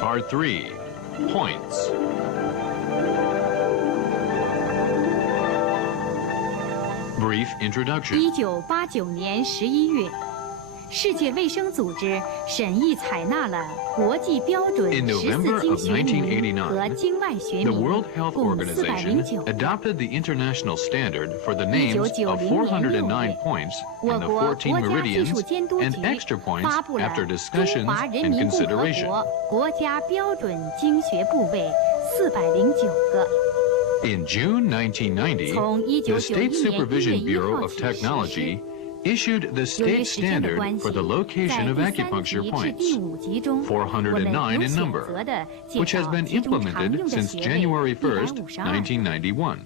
Part 3. Points. Brief introduction. 1989年11月，世界卫生组织审议采纳了国际标准14经学名和经外学 The 名 World Health 共 Organization 409个。 adopted the international standard for the names of 1990年6 409月 points 我 in the 国 14国家技 meridians 术监督 and 局 extra points 发布了 after 中 discussions 华人 and 民共和 consideration. 国国家标准经学部位409个。 In June 1990, 从 the State 1991年1 Supervision 月1 Bureau 号 of 起实施。 Technology issued the 由于 state 时间的 standard 关系， for the 在 location of 第3 acupuncture 级至 points, 第5级中，我们 409有 in 选 number, 择的介 which has 绍 been 其中常 implemented 用的 since 穴 January 位 1st, 152。 1991.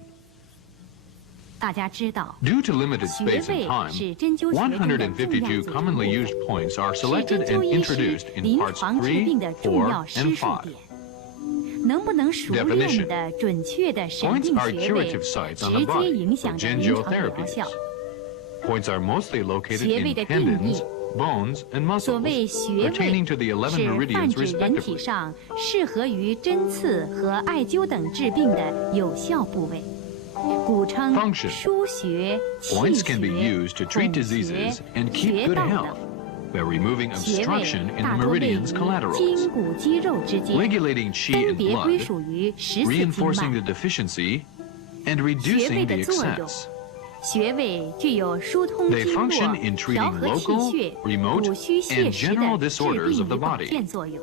大家知道， Due to limited 穴 space 位 and 是 time, 针灸学中的重要组成152 部 commonly 分， used points are 是 selected 针灸 and 医师 introduced in 临 parts 床治病 3, 的重要 4, 施 and 术 5. 点。能不能熟 Definition. 练的、准确的审 Points 定 are 穴位， curative sites on 直 the 接 body 影 for 响着临床疗 gingiotherapies. 效。 Points are mostly located 穴位 in 的定义 tendons, bones, and 所 muscles 谓穴 pertaining 位 to the 11是泛 meridians 指人体 respectively. 上适合于针刺和艾灸等治病的有效部位，古称 Function. 腧穴、气 Points can be 穴、 used to treat 孔穴、 diseases and keep 穴 good 道 health 等。 by removing 穴位 obstruction in 大 the 多位于 meridian's 筋 collaterals, 骨肌肉之间， regulating qi 分 and 别归 blood, 属于14经 reinforcing 脉。 the deficiency, and 穴位 reducing 的 the 作用， excess. 穴位具有疏通 They 经络、 function in 调 treating 和气 local, 血、 remote, 补虚泻 and 实 general 的治 disorders 病 of the 与保 body. 健作用。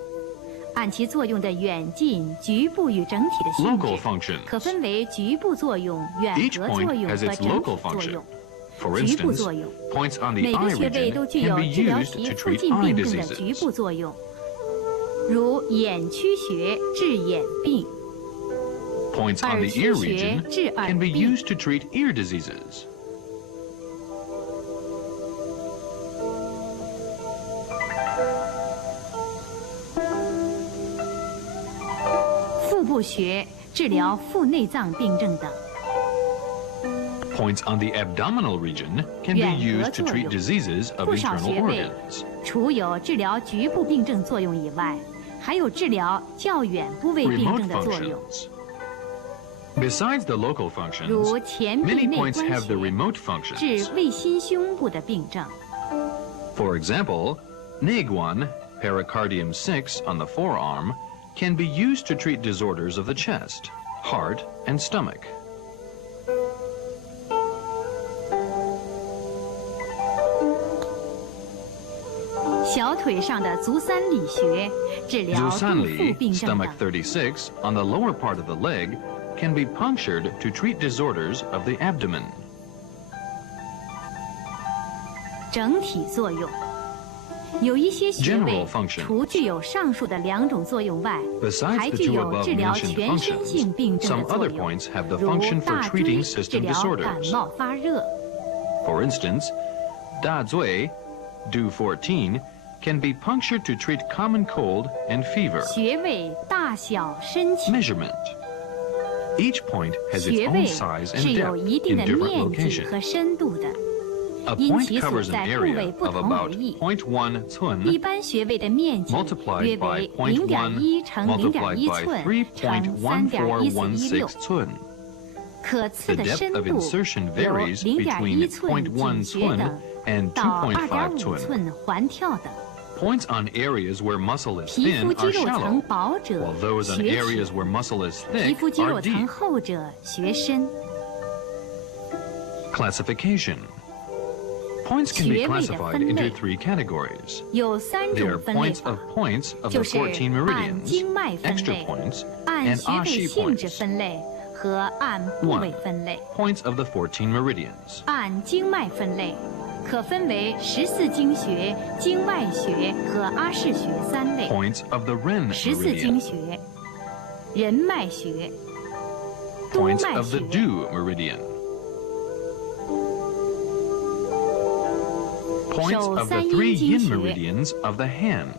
按其作用的远近、局部与整体的性 Local 质， functions. 可分为局部作用、远 Each 隔 point 作用 has 和 its 整体 local 作 function. 用。 For 局部 instance, 作用， points on the 每 eye 个穴位 region 都具 can 有 be 治疗 used 其 to 附 treat 近 eye 病症的局 diseases. 部作用，如眼曲穴治眼病， Points on 耳 the 曲 ear 穴 region 治耳 can be 病。 used to treat ear diseases. 腹部穴治疗腹内脏病症等。 Points on the abdominal region can be 远隔 used to 作 treat 用， diseases of 不少 internal 穴位 organs. 除有治疗局部病症作用以外，还有治疗较远部位病 Remote 症的作用， functions. Besides the local 如 functions, 前臂 many 内 points 关 have the 穴 remote 治 functions. 胃心胸部的病症。 For example, Neiguan, pericardium 6 on the forearm, can be used to treat disorders of the chest, heart, and stomach. 小腿上的足三里穴治疗肚腹 Zusanli, 病症 stomach 等。 36, on the lower part of the leg, can be punctured to treat disorders of the abdomen. 整体作用，有一些穴位 General function. 除具有上述的2种作用外， Besides 还 the 具 two 有 above 治疗 mentioned 全身性 functions, 病症 some 的作 other 用， points have the 如 function for 大 treating 椎治 system 疗感 disorders. 冒发热， For instance, Da Zui, Du 14, can be punctured to treat common cold and fever. 穴位大小深浅。 Measurement. Each point has its 穴 own 位 size 是 and 有 depth 一定 in 的 different 面积 locations. 和深度的， A 因 point 其所 covers an 在部位 area 不 of 同而 about 异。 0.1一 cun 般穴位的面积 multiplied 约 by 为 0.1 0.1乘 multiplied 0.1 by 寸乘 3.1416 3.1416， cun. 可刺 The 的 depth 深 of 度 insertion 由 varies 0.1 between 寸 0.1 颈穴 cun 等 and 到 2.5 2.5 cun. 寸环跳等。 Points on areas where muscle is 皮肤 thin 肌 are 肉层 shallow, 薄者 while those on 穴 areas 浅， where muscle is 皮 thick 肤肌 are 肉层 deep. 厚者穴深。 Classification. Points can be 穴位的 classified 分 into 类 3 categories. 有3 They are 种分类 points 法， of points of 就 the 是 14按 meridians, 经脉分 extra 类、 points, 按 and 穴位 ashi 性质 points. 分类和按部位分类。 Points of the 14 meridians. 按经脉分类，可分为14经穴、经外穴和阿是穴3类。 Points of the Ren 14经 meridian. 穴、人脉穴、督 Points 脉 of the 穴、 Du meridian. Points of the 3 yin meridians of the hand.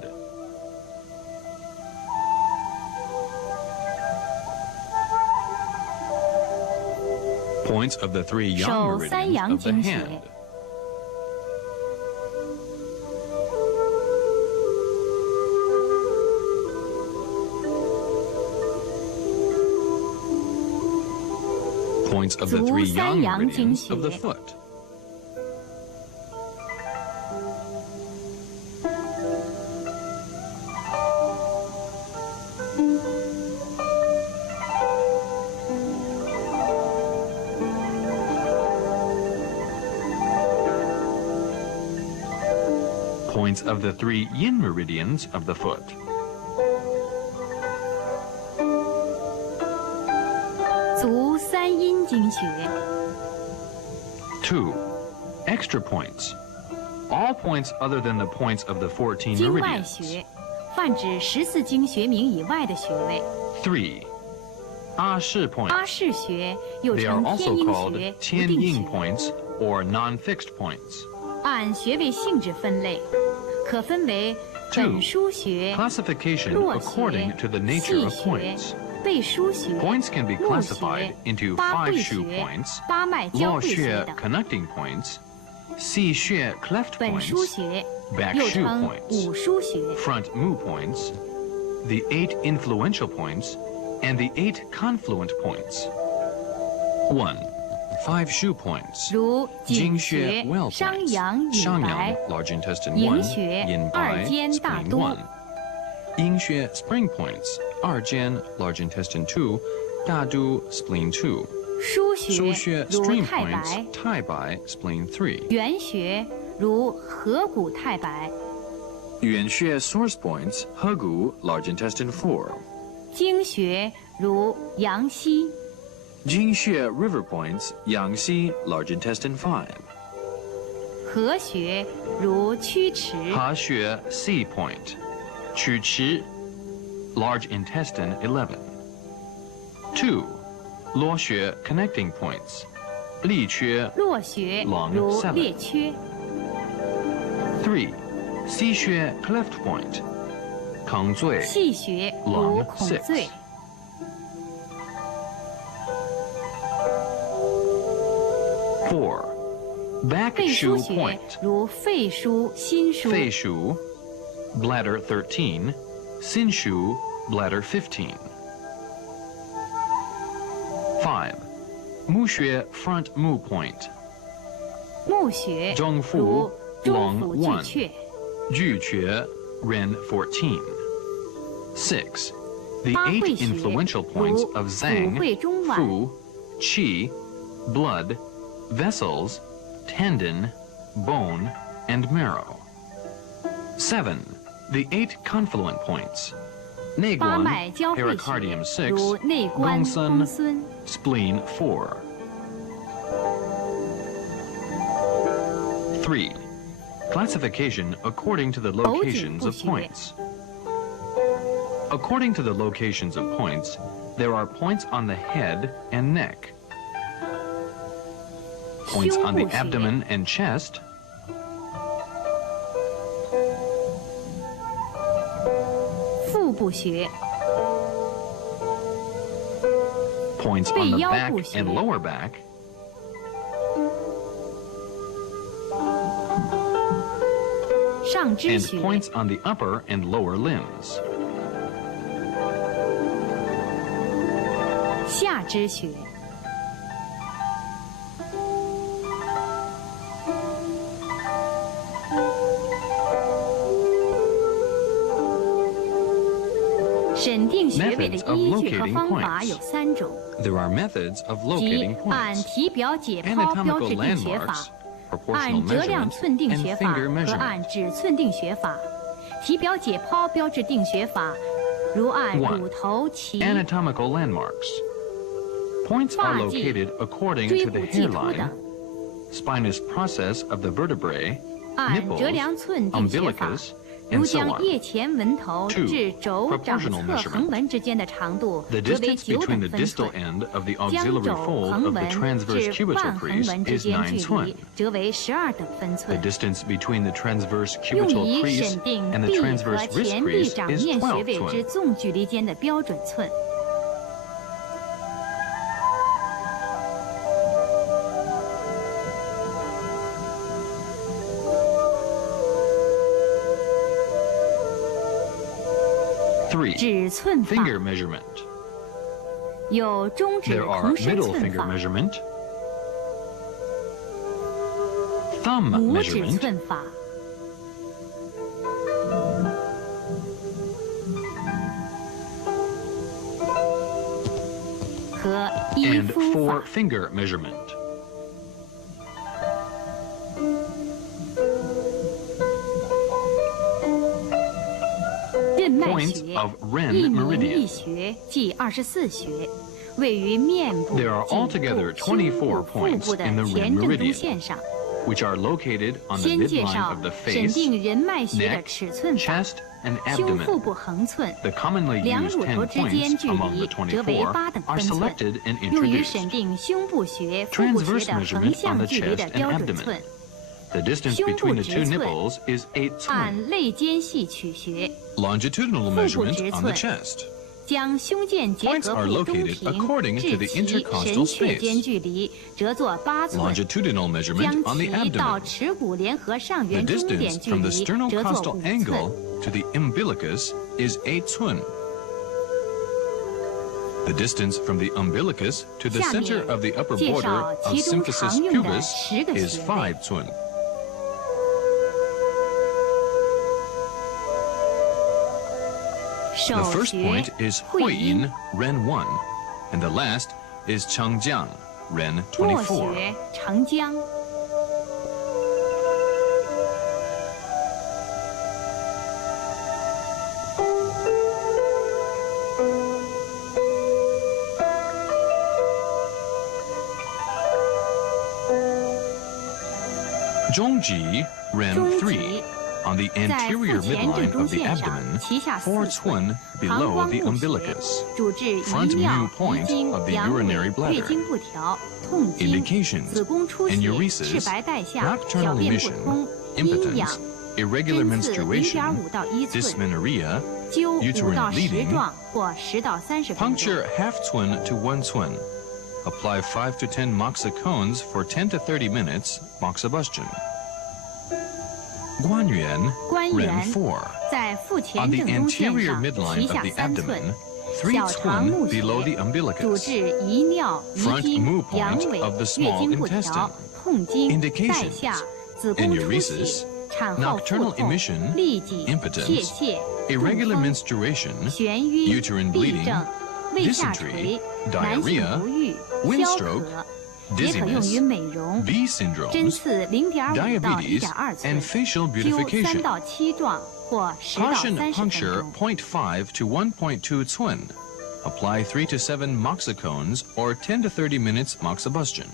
Points of the 3 yang meridians of the hand. Points of the 3 yang meridians of the foot. Points of the 3 yin meridians of the foot. Two, extra points. All points other than the points of the 14 meridians. 泛指14经学名以外的穴位。 3. 阿是 points. 阿是穴又 They are 称 also 天阴 called 穴、不 Tian 定 Ying 穴。 points or non-fixed points. 按穴位性质分类，可分为 2. 本腧穴、 Classification 络 according 穴、 to the nature 细 of 穴、 points. 背腧穴、 Points can be 募 classified 穴、 into 八 5 会 shu 穴、 points, 八脉交 Luo 会穴 Xue 等。 connecting points, Si Xue cleft 本腧 points, 穴 back 又 shu 称 points, 五腧穴。 front mu points, the 8 influential points, and the 8 confluent points. 1. 5 shu points. 如井 Jing 穴 Xue well、 商 points. 阳、隐 Xiangyang, 白、 large intestine 营 1, 穴、 Yin 二 Bai, 间大 spleen 多。 1. Ying Xue spring points, Arjian, large intestine 2, Dadu, spleen 2. 腧 Shu 穴 Xue 如 stream 太 points, 白， Tai Bai, spleen 3. 原穴如合谷太白， Yuan Xue source points, Hegu, large intestine 4. 经穴如阳溪， Jing Xue river points, Yangxi, large intestine 5. 合穴如曲池， Ha Xue sea point, Chu Chi, large intestine 11. 2. Luo Xue connecting points, Li Xue. 络穴 Long 如 7. 列缺， 3. Si Xue cleft point, Kang Zui. 细穴如 Long 孔 6. 最， 4. Back 背 Shu 腧穴 point, 如肺腧、心腧， Fei Shu, bladder 13, Sin Shu, bladder 15. 5. Mu Xue front mu point, 募穴中府如中 long 府 1. 巨阙， Ju Xue, Ren 14. 6. The 八 8 会穴 influential points 如 of 府 Zhang, 会中脘， Fu, Qi, blood, vessels, tendon, bone, and marrow. 7. The 8 confluent points. 八 Neiguan, 脉交会 pericardium 穴如 6, 内关、 Gongsun, 公孙， spleen 4. 3. Classification according to the locations of 头颈部穴。 points. According to the locations of points, there are points on the head and neck, points 胸 on the 部穴 abdomen and chest, 腹部穴、 points on the 背腰 back 部穴。 and lower back, 上肢 and 穴、 points on the upper and lower limbs. 下肢穴。审定穴位的 Methods of 依据和 locating 方法 points. 有3种， There are methods of 即 locating 按 points, 体表解剖标 anatomical 志定穴法 landmarks,，按 proportional 折量 measurement, 寸定 and 穴法 finger 和按 measurement. 指寸定穴法。体表解剖标志定穴法，如按 One. 乳头、脐、 Anatomical landmarks. Points are 发际、 located according 椎 to 骨 the 棘突 hairline, 等， spinous process of the vertebrae, 按折 nipples, 量寸定穴法， umbilicus, 如 and so 将 on. 腋前纹头 Two, 至肘掌 proportional 侧 measurement. 横纹之间的长度 The 则为 distance 9 between 等 the 分 distal 寸， end of the 将 auxiliary 肘 fold 横 of the 纹 transverse 至 cubital 腕横 crease 纹之 is 间 9距 寸. 离则为12等分 The 寸。 distance between the transverse 用 cubital 以 crease 审定 and the 臂和 transverse wrist 前臂 crease 掌 is 面穴 12位之 寸. 纵距离间的标准寸。3. 指寸法 Finger measurement. 有中指 There are 同身 middle 寸 finger 法、 measurement, thumb 拇指 measurement, 寸法。和一 and 夫 four 法。 finger measurement. Points 脉 of 穴 Ren 一名 meridian. 一穴即24穴，位于面部、 There are 颈部、 altogether 胸部、 24腹 points 部的 in the 前 Ren 正中 meridian, 线上。 which are located on the 先介 midline 绍 of the 审 face, 定人脉穴的 neck, 尺寸法。 chest, and 胸腹 abdomen. 部横寸， The commonly 两 used 乳头 10之间 points 距 among 离 the 则为 248等 are 分寸， selected and 用于 introduced. 审定胸部穴、腹部穴 Transverse 的横 measurement on 向 the 距离 chest 的 and 标准 abdomen. 寸。 The distance 胸部 between the 直 two 寸 nipples is 8 寸. 按肋间隙取穴， Longitudinal 腹部 measurement 直 on the 寸 chest. 将胸腱结 Points 合 are 部中 located 庭 according to 至 the 其 intercostal 神阙 space. 间距离折作8寸， Longitudinal measurement 将 on the 其到 abdomen. 耻骨联合上 The 缘中 distance 点距 from the 离折作 sternocostal 5 angle 寸。 to the umbilicus is 8 寸. The distance from the umbilicus to the 下面 center of the upper 介 border 绍 of 其中 symphysis 常用的 pubis 10个 is 穴位。 5 寸. The 手 first 穴 point is 会阴 Huiyin, Ren 1, and the last is Changjiang, Ren 末 24. 穴承浆，Zhongji, Ren 中 3, 极 on the 在 anterior 腹前正 midline 中 of the 线上 abdomen, 脐下 4 4寸， 寸 膀 below 胱 the 目穴 umbilicus. 主治遗 Front 尿、 mu 遗 point 精、 of the 阳痿、 urinary 月 bladder. 经不调、痛经、 Indications: 子宫出血、 enuresis, 赤白带下、小 nocturnal 便不 emission, 通、阴痒 impotence,、irregular 针刺 menstruation, 0.5到1寸， dysmenorrhea, 灸 uterine 5到10 bleeding, 壮或10到30分钟。 puncture half twin to 1 twin. Apply 5 to 10 moxacones for 10 to 30 minutes, moxibustion. Guanyuan, 关 Ren 元 4. 在腹 On 前 the 正中线 anterior 上， midline 脐 of 下 the 3寸 abdomen,，3小肠 twin 目 below the 穴主 umbilicus. 治遗尿、遗 Front 精 mu、point 阳痿、 of the 月 small 经不调 intestine.、痛经、 Indications: 带下、子宫出 enuresis, 血、产后腹 nocturnal 痛、 emission, 痢疾、 impotence, 泄泻、 irregular 中风、 menstruation, 眩晕、 uterine 痹 bleeding, 症、胃下 dysentery, 垂、男性 diarrhea, 不育、 wind 消 stroke, 渴，也可用于 dizziness, 美容、 B 针 syndromes, 刺0.5到 diabetes, 1.2 寸 and，facial 灸3 beautification. 到7壮或10到 Caution 30分 puncture 钟。 0.5 to 1.2 twin. Apply 3 to 7 moxacones or 10 to 30 minutes moxibustion.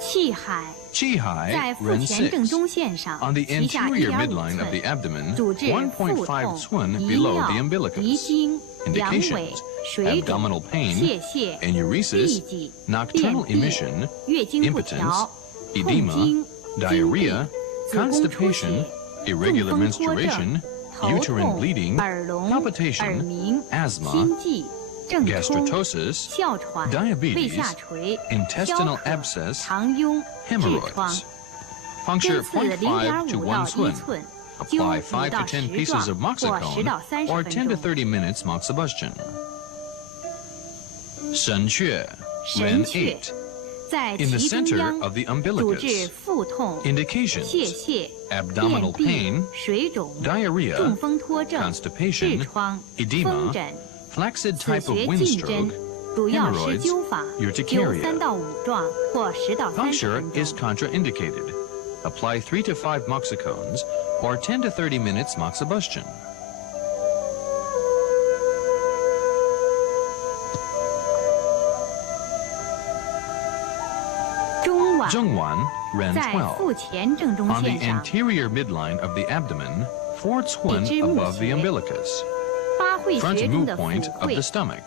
气海 Qihai, 在腹 Ren 前正 6. 中线上， On the 脐下 anterior 1.5 midline of the 寸， abdomen, 主治腹 1.5 痛、 twin 遗 below 尿、 the 遗 umbilicus. 精、阳痿 Indications: 水肿、 abdominal pain, 泄泻、 enuresis, 痢疾、 nocturnal 便秘、 emission, 月经不调、 impotence, 痛 edema, 经、 diarrhea, 子宫出 constipation, 血、 irregular 中风脱症、 menstruation, 头 uterine 痛、 bleeding, 耳聋、耳 palpitation, 鸣、 asthma, 心悸、正冲、 gastritosis, 哮喘、 diabetes, 胃下垂、 intestinal 消渴 abscess, 肠痈、痔疮 hemorrhoids. Puncture 针刺 0.5 to 0.5 1到1 twin. 寸， Apply 灸5 5 到 to 10 10 pieces 壮 of 或10 moxicone 到30 or 分 10 to 钟。 30 minutes moxibustion. Shen Xue, 神 Ren 阙 8. 在 In the 脐中 center 央， of the 主治 umbilicus. 腹痛、 Indications: 泄泻、 abdominal 便秘 pain, 水肿、 diarrhea, 中风脱症、 constipation, 痔疮、 edema, 风疹。 flaccid 此 type of 穴 wind 进针 stroke. 主要是 hemorrhoids, 灸法，灸 urticaria. 3到5壮或10到30 Puncture 分 is 钟。 contraindicated. Apply 3 to 5 moxicones or 10 to 30 minutes moxibustion. 中脘 Zhongwan, Ren 在 12. 腹前正中 On the 线上， anterior midline of the abdomen, 4 cun above the umbilicus. 发会 Front 穴 mu 中的 point 府 of 会 the，stomach.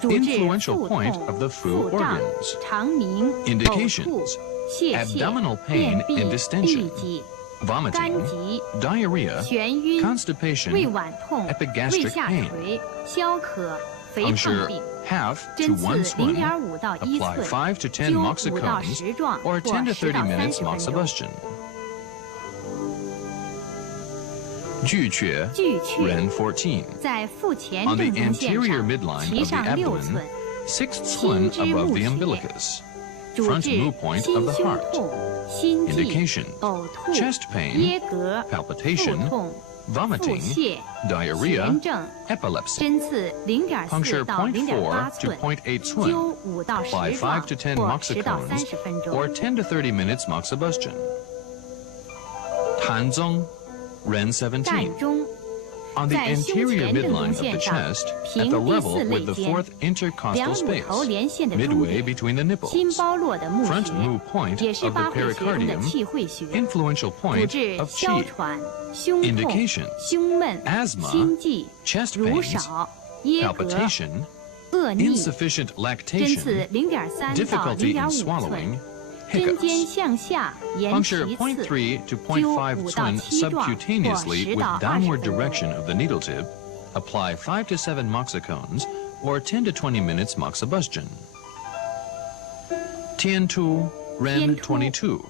主治 Influential 腹 point 痛、 of the 腹 fu 胀 organs. 肠鸣、呕吐、 Indications: 泄泻、 abdominal pain 便 and 秘、 distension, 痢疾、 vomiting, 肝疾、 diarrhea, 眩晕、 constipation, 胃脘痛、 epigastric 胃下 pain. 垂、消渴、肥胖 Puncture 病。 half to 针刺 1 cun. 0.5到1 Apply 寸， 5 to 10灸5 到 moxicones 10壮 or 或 10 to 10 30到 minutes 30分钟。 moxibustion. 巨阙, 巨阙 Ren 14. 在腹前 On the 正中线 anterior 上， midline 其 of the 上6 abdomen, 寸， 6 cun 心之 above 目 the 穴， umbilicus. 主 Front 治 mu point 心 of the 胸 heart. 痛、心悸、 Indication: 呕吐、 chest pain, 噎膈、 palpitation, 腹痛、腹 vomiting, 泻、 diarrhea, 眩症。 epilepsy. 针刺 Puncture 0.4到 0.8 0.4 to 寸， 0.8 cun. 灸5到 Apply 10壮 5 to 10或10到 moxicones 30分 or 钟。 10 to 30 minutes moxibustion. 膻中, Ren 17. 膻中 On the 在胸 anterior 前正中 midline of the 线上， chest, at 平 the 第 level 4 with 肋 the 间， fourth intercostal 两乳头 space, 连线的中 midway 点， between the 心 nipples. 包络的目 Front 穴， mu point 也是 of the 发会穴中的 pericardium, 气会穴， influential 主 point 治 of 哮 qi, 喘、胸痛、 Indications: 胸闷、 asthma, 心悸、 chest 乳 pains, 少、噎膈、 palpitation, 恶逆。 insufficient 针 lactation, 刺0.3到 difficulty in 0.5 寸， swallowing, 针尖 hiccups. 向下沿 Puncture 其 0.3 刺， to 灸 0.5 5到 cun 7壮或 subcutaneously 10 with 到 downward 20分钟。 direction of the needle tip. Apply 5 to 7 moxicones or 10 to 20 minutes moxibustion. 天突, Ren 天突 22.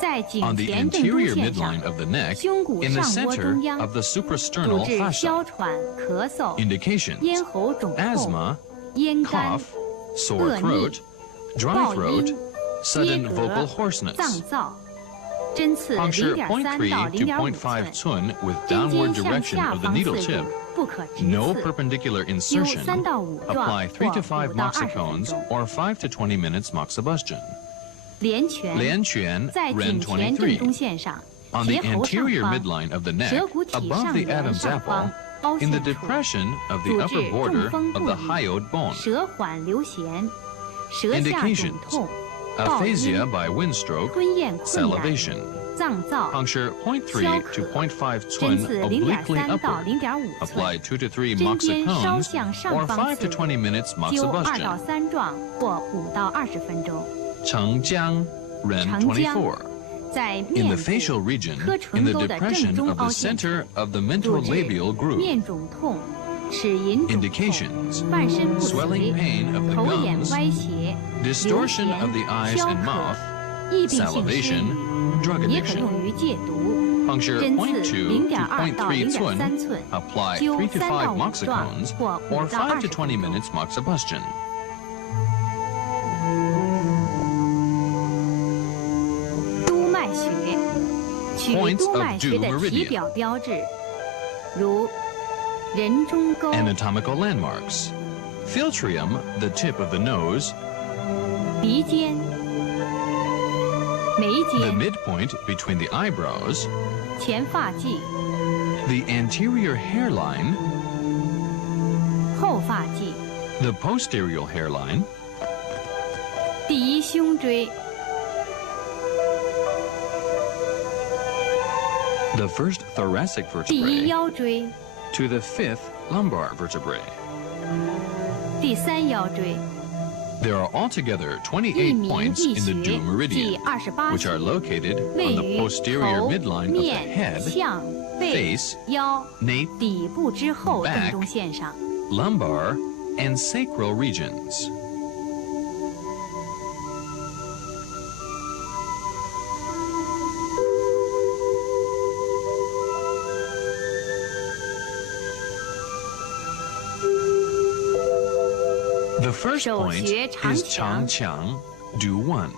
在颈 On the 前正中 anterior 线上 midline，of the neck, 胸骨 in the 上窝 center 中央， of the 主 suprasternal 治 fascia. 哮喘、咳嗽、 Indications: 咽喉肿痛、 asthma, 咽干 cough, sore 恶逆 throat, dry 暴 throat, 音、噎 sudden 膈 vocal 脏 hoarseness. 燥。针刺 Puncture 0.3到 0.3 to 0.5 0.5 寸， cun with 针 downward 尖向 direction 下 of the 方 needle 刺 tip. 入，不可直 No 刺。 perpendicular 灸 insertion. 3到5壮 Apply 3 to 5或5到20 分 moxicones 钟。 or 5 to 20 minutes moxibustion. 连拳连拳在 Ren 颈前正中 23. 线上， On the 舌喉上 anterior 方， midline of the neck, 舌骨体 above 上 the 缘 Adam's 上 apple, 方凹 in the 陷处， depression of the 主 upper 治中 border 风 of 不 the 已， hyoid bone. 舌缓流涎，舌下肿 Indications: 痛，暴音 aphasia by windstroke, 吞咽困难， salivation. 脏燥。 Puncture 0.3 to 0.5针 cun 刺 obliquely 0.3到 upward. 0.5 Apply 2 寸，to 3针尖稍 moxicones 向上 or 方5 to 刺入， 20 minutes 灸2到 moxibustion. 3壮或5到20分钟。承浆 Ren 承浆 24. 在 In 面 the facial 部 region, 颏 in 唇 the 沟的正 depression 中 of the 凹陷处， center of the 主 mental-labial 治 groove. 面肿痛、齿龈肿痛、 Indications: 半身不 swelling 遂、 pain of the 头眼 gums, 歪斜、流 distortion 涎 of the eyes 消 and 渴 mouth, 疫病性失 salivation, 语， drug 也可 addiction. 用于戒毒。 Puncture 针刺 0.2 to 0.2到 0.3 0.3 cun. 寸， Apply 灸3 to 3 5到5壮 moxicones 或 or 5到 5 to 20 20 分钟。 minutes moxibustion. 督脉穴，取 Points 督 of 脉穴 due 的 meridian. 体表标志，如人中沟、 Anatomical landmarks. Philtrium, the tip of the nose, 鼻尖、眉 the 间、 midpoint between the eyebrows, 前发际、 the anterior hairline, 后发际、 the posterior hairline, 第一胸椎、 the first thoracic 第一 vertebrae, 腰椎、 to the fifth lumbar vertebrae. 第三腰椎。 There are altogether 一 28名 points 一 in the 穴 due 计 meridian, 28 which are 穴， located 位 on the 于 posterior 头、 midline of the 面、 head, 项、背 face,、腰、 nape, 底部之后 back 正中线上。 lumbar, and sacral regions. The first 手 point 穴 is 长 Changqiang, do 1.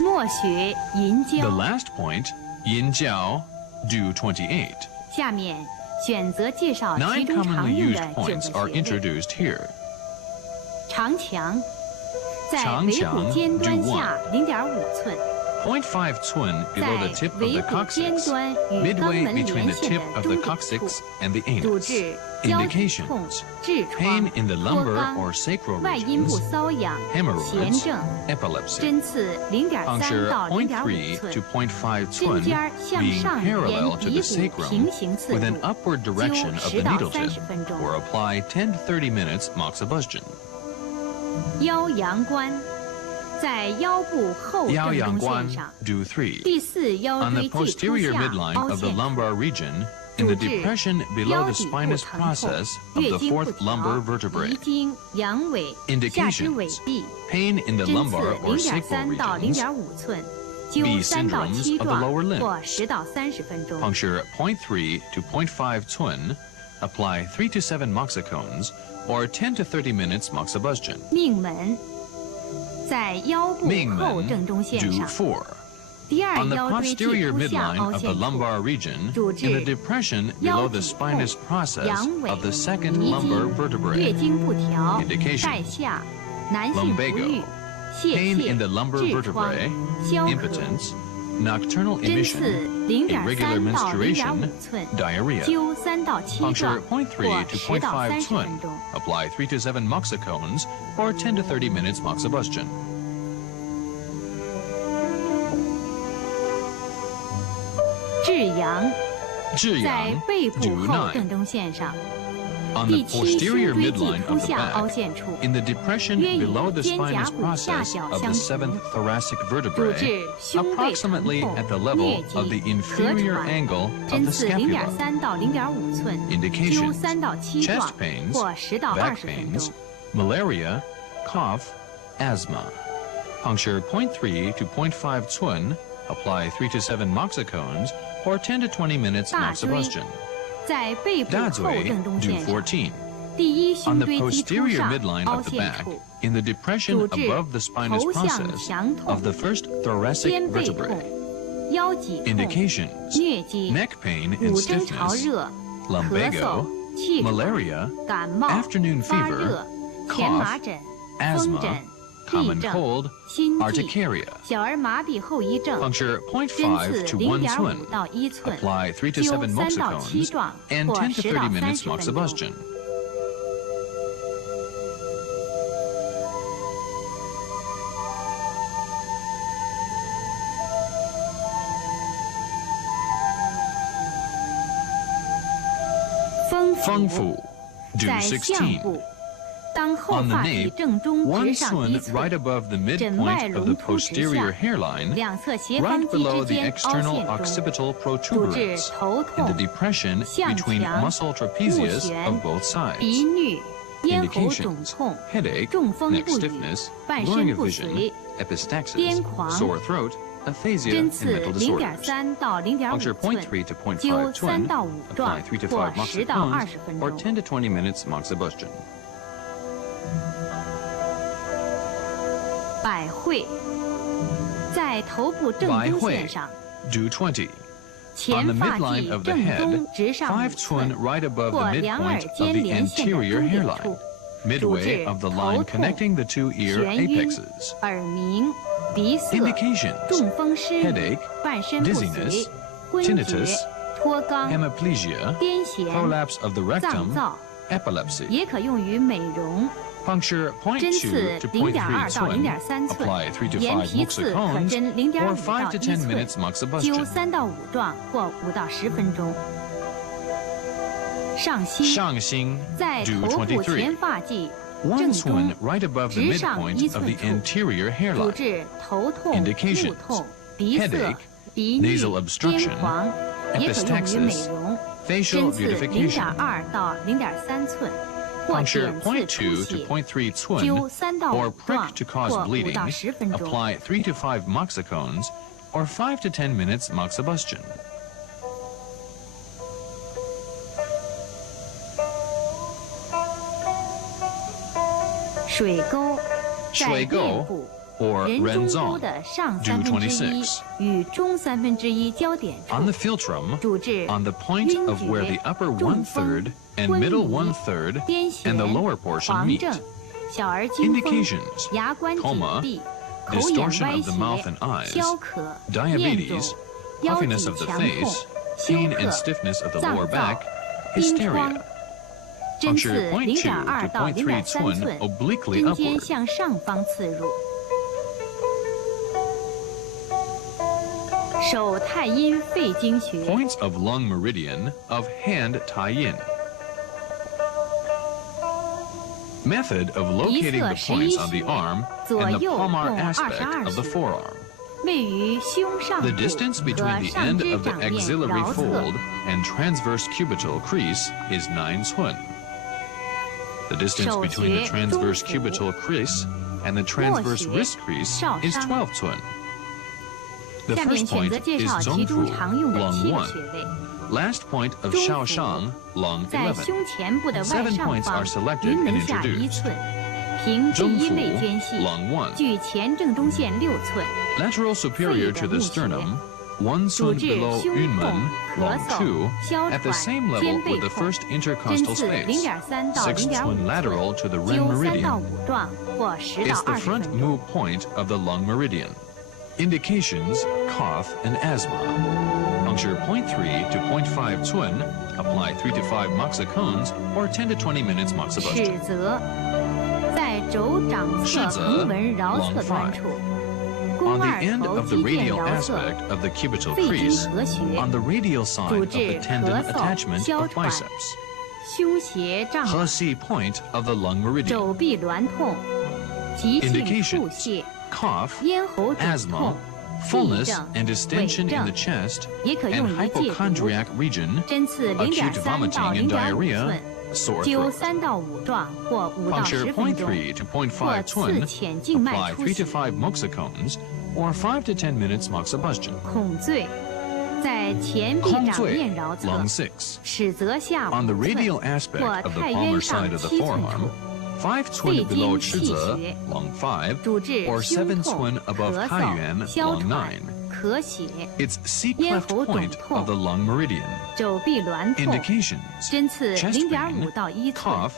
末穴银 The 交。 last point, Yinjiao, do 28. 下面选择介绍其 9中常 commonly 用 used 的9 points 个 are 穴位。 introduced here. 长强，在长尾骨强尖端 do 下0.5寸， 0.5 cun below the tip of the coccyx, midway between the tip of the coccyx and the anus. Indications: pain in the lumbar or sacral regions, hemorrhoids, epilepsy. Puncture 0.3 to 0.5 cun being parallel to the sacrum with an upward direction of the needle tip, or apply 10 to 30 minutes moxibustion. 腰阳关，在腰部后正中线上， do 3. 第四腰 On the 椎最突 posterior 下 midline 凹 of the 陷， lumbar region, in the depression below the spinous process of 月 the 经不 fourth 调 lumbar 遗 vertebrae. 精、阳痿、下肢痿 Indications: 痹， pain in the 针刺 lumbar or 0.3 sacral 到 regions, 0.5寸，灸 B 3到 syndromes 7 of the lower 壮 limb. 或10到30分钟。 puncture 0.3 to 0.5 cun, apply 3 to 7 moxicones, or 10 to 30 minutes moxibustion. 命门，在腰部命后门正中线 do 上， 4. 第二 On the 腰椎最 posterior 突下 midline 凹 of the 陷处， lumbar region, 主 in 治 the depression below the 腰体 spinous 痛、 process 阳痿、 of the second 遗 lumbar 精、 vertebrae. 月经不调、 Indications: 带下、男性不 lumbago, 育、泄 pain 泻、 in the lumbar 痔疮 vertebrae, 消渴。 impotence, nocturnal 针刺 emission, 0.3 irregular 到 menstruation, 0.5寸， diarrhea. 灸3到7 Puncture 壮或 0.3 to 10到 0.5 30 cun, 分钟。 apply 3 to 7 moxicones, or 10 to 30 minutes moxibustion. 至阳，至在阳背部 do 后正 9. 中线上， On 第 the 7 posterior 胸椎际 midline 突 of the 下凹 back, 陷处， in the depression 约与 below the 肩胛 spinous 骨下 process 角 of 相 the 同， 7th thoracic 主 vertebrae, 治胸背疼 approximately 痛、 at the 疟 level of the 疾、咳 inferior 喘。 angle of 针 the 刺 scapula. 0.3 到0.5寸，灸 Indications: 3到7 chest 壮 pains, 或10到 back 20分 pains, 钟。 malaria, cough, asthma. Puncture 0.3 to 0.5 cun, apply 3 to 7 moxicones, or 10 to 20 minutes 大椎， moxibustion. 在背部后 Dazui 正中 do 线上， 14. 第一 On 胸 the 椎基突 posterior 上 midline 凹 of the 陷 back, 处， in the depression 主治 above the spinous 头向 process 强痛 of the first thoracic 肩背痛 vertebrae. 腰脊痛、 Indications: 疟疾、 neck pain and 五针潮 stiffness, 热、咳 lumbago, 嗽、气喘、 malaria, 感冒、 afternoon 发 fever, 热、荨麻疹、风 asthma, 疹、 common 痹症、 cold, 心悸、 urticaria. 小儿麻痹后遗症。 Puncture 针 0.5 刺 to 1 0.5 cun, 到1寸， apply 3 to 灸 7 3到7 moxicones, 壮 and 或 10 to 10到 30 minutes 30分钟。 moxibustion. 风府 Fengfu, do 在项 16. 部，当后 On the 发体 nape, 正中 1 直上 cun 1 right 寸， above the 枕外 midpoint of 隆 the 突直 posterior 下， hairline, 两侧斜方 right 肌 below 之 the 间凹 external 陷中， occipital 主治 protuberance, 头 in 痛 the、depression 向 between 强、 muscle 目 trapezius 眩、 of both sides. 鼻衄、咽喉肿 Indications: 痛、 headache, 中风 neck 不语、 stiffness, 半 blurring 身 of 不 vision, 遂， epistaxis, 癫狂 sore throat, aphasia, 针 and 刺 mental disorders. 0.3 到 Puncture 0.5寸， 0.3 to 灸 0.5 3 cun, 到5 apply 壮 3 to 或 5 10到 moxicones, 20分 or 钟。 10 to 20 minutes moxibustion. 百会，在头部正中线上， do 20. 前 On the 发 midline 际 of the 正 head, 中直上5 5 cun 寸， right above 或 the 两耳 midpoint of 间 the 连线的 anterior 中点 hairline, 处， midway 主 of the 治 line 头痛、 connecting the two ear 眩晕、 apexes. 耳鸣、鼻塞、 Indications: 中风失语 headache, 半身不遂 dizziness,、昏厥 tinnitus,、脱肛、 hemiplegia, 癫痫、 prolapse of the 脏 rectum, 燥， epilepsy. 也可用于美容。 Puncture 针刺 0.2 to 0.2 0.3到 cun, 0.3寸， apply 3 to 眼 5皮刺可 moxicones, 针 or 0.5 到 5 to 10 1 minutes 寸，灸 moxibustion. 3到5壮或5到10分钟。上心，上心在 do 头部前 23. 发际 1正 cun 中 right above the 直上 midpoint 1 of 寸 the 处， anterior 主 hairline. 治头痛、目 Indications: 痛、鼻塞 headache,、鼻 nasal 衄、 obstruction, 癫狂，也可用于美 epistaxis, 容。 facial 针刺 beautification. 0.2到0.3寸，或 Puncture 点刺出 0.2 血， to 0.3cun, 灸3到 or 5 prick 壮 to cause 或5 bleeding, 到10分钟。 apply 3 to 5 moxicones, or 5 to 10 minutes moxibustion. 水沟，在水沟面部 or 人中沟 Renzong 的上 do 1/3 26. 与中1/3交点 On the 处， philtrum, 主治 on the point 晕 of where 厥 the upper 中风 1/3 and 昏 middle 迷 1/3癫 and the 痫 lower portion 狂 meet. 症、小儿惊风、 Indications: 牙关紧 coma, 闭、口眼歪 distortion of 斜 the mouth and eyes, 消渴、面肿、 diabetes, 腰 puffiness 脊 of the 强 face, 痛、休 pain 克 and、stiffness of the 脏 lower 燥 back,、疔疮 hysteria. 针刺 Puncture 0.2 0.2 to 到 0.3 0.3 寸寸， obliquely 针尖 upward. 向上方刺入。手太阴肺经穴， Points of lung meridian of hand Taiyin. Method of locating the points on the arm and the palmar aspect of the forearm. 位于胸上 The 部 distance 和 between the 上 end 肢 of the 掌面 axillary 桡侧 fold and transverse cubital crease is 9 cun. The distance between the transverse cubital crease and the transverse wrist crease is 12 cun. The 下面 first 选 point 择介 is 绍其中 Zhongfu, 常用的 lung 7个 1. 穴位。 Last point of 中府 Shaoshang, lung 在 11. 胸前部的外 7 上 points 方 are selected 云 and 门下 introduced. 1寸，平第一肋间隙， lung 1. 距前正中线6寸。 Lateral superior to the sternum, 1 主 cun 治 below 胸痛、 Yunmen, 咳 lung 嗽、 2, 哮 at the 喘、 same 肩 level 背 with the 痛。 first 针 intercostal 刺 space. 0.3到 6 0.5 cun lateral 寸， to the rim 灸3 到 meridian. 5壮或10到 It's the 20 front 分钟。 move point of the lung meridian. Indications, cough and asthma. Puncture 0.3 to 0.5 cun, apply 3 to 5 moxicons or 10 to 20 minutes 尺 moxibustion. 泽，在肘掌侧横纹桡侧端处， On 肱 the 二 end 头 of the 肌腱 radial 桡侧， aspect of the cubital 肺经 crease, 合穴， on the radial side 主 of 治 the tendon 咳嗽、 attachment 哮 of 喘、 biceps. 胸胁胀满、 Hesi point of the lung meridian. 肘臂挛痛、急性 Indications 腹泻、 Cough, 咽喉肿 asthma, 痛、 fullness 痹症、 and distension in 痿 the 症， chest, 也可用 and 于戒毒。 hypochondriac region, 针刺 acute 0.3 到 vomiting and 0.5 diarrhea, 寸， sore 灸 throat. 3到5壮或5到 Puncture 10分钟， 0.3 to 0.5或刺 cun, 浅静脉 apply 出 3 to 血。 5 moxicones or 5 to 10 minutes moxibustion. 孔最，在前臂掌面桡侧 lung 6. 尺泽下5 On the 寸 radial aspect 或 of the 太 palmar 渊上 side of the 7寸 forearm, 处， 5 cun below 肺经气 Chizhe, 血， lung 5, 主治 or 胸 7 痛、 cun above 咳 Taiyuan, 嗽、哮 lung 喘 9. 咳血、 It's C 咽 cleft 喉肿 point 痛 of the lung meridian. 肘臂挛痛， Indications, 针刺 chest 0.5 pain, 到1寸， cough,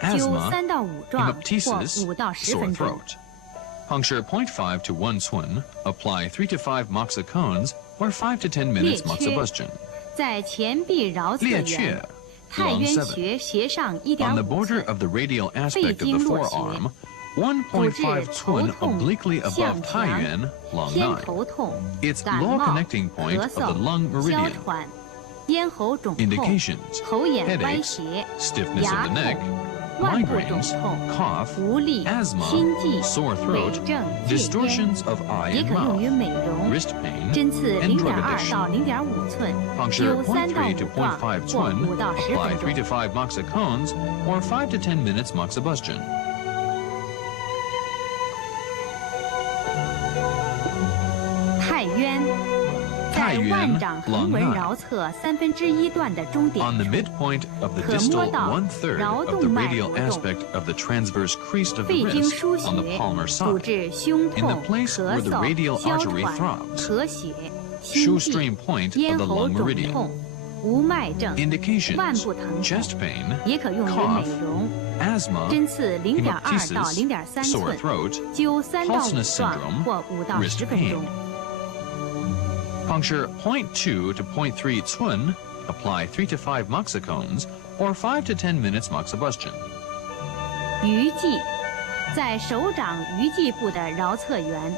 灸 asthma, 3到5壮或 hemoptysis, 5到10 sore 分钟。 throat. Puncture 0.5 to 1 cun, apply 3 to 5 moxicones or 5 to 10 minutes 裂缺 moxibustion. 在前臂桡侧裂缺缘，太 lung 渊 7. 穴斜上 On the 1.5 border 寸， of the radial aspect of the 经络穴， forearm, 1.5 cun obliquely above 向强， Taiyuan, lung 偏 9. 头痛、 It's 感 lower 冒、 connecting point 咳 of the 嗽、 lung 哮 meridian. 喘、咽喉肿痛、 Indications, 口眼歪 headaches, 斜、 stiffness 牙 of the neck, 痛、腕部肿 migraines, 痛、 cough, 无力、 asthma, 心悸、 sore 痿 throat, 症、戒烟， distortions of eye 也 and 可用于 mouth, 美容。 wrist pain, 针刺 and drug 0.2 addiction. 到0.5寸， Puncture 灸3到 0.3 to 5壮 0.5 或 cun, 5到10 apply 3 分 to 钟。 5 moxicones or 5 to 10 minutes moxibustion. 太渊，在腕掌横纹桡侧1/3段的中点 On the 处， midpoint of the 可摸 distal 到 1/3 桡 of the 动脉 radial 活动， aspect of the transverse crease of the 肺经 wrist 腧 on the 穴， palmar 主 side. 治胸 In the 痛、 place 咳 where the 嗽、 radial 哮 artery 喘、 throbs. 咳血、心 Shoestring 悸、 point of 咽 the 喉 lung 肿 meridian. 痛、无脉症、腕 Indications, 部疼痛， chest pain, 也可用于 cough, 美容。 asthma, 针刺0.2 到 hemoptysis, 0.3 sore 寸， throat, 灸3到 Halsness 5壮 syndrome, 或5到 wrist 10分 pain. 钟。 Puncture 0.2 to 0.3 cun, apply 3 to 5 moxicones or 5 to 10 minutes moxibustion. 鱼际，在手掌鱼际部的桡侧缘，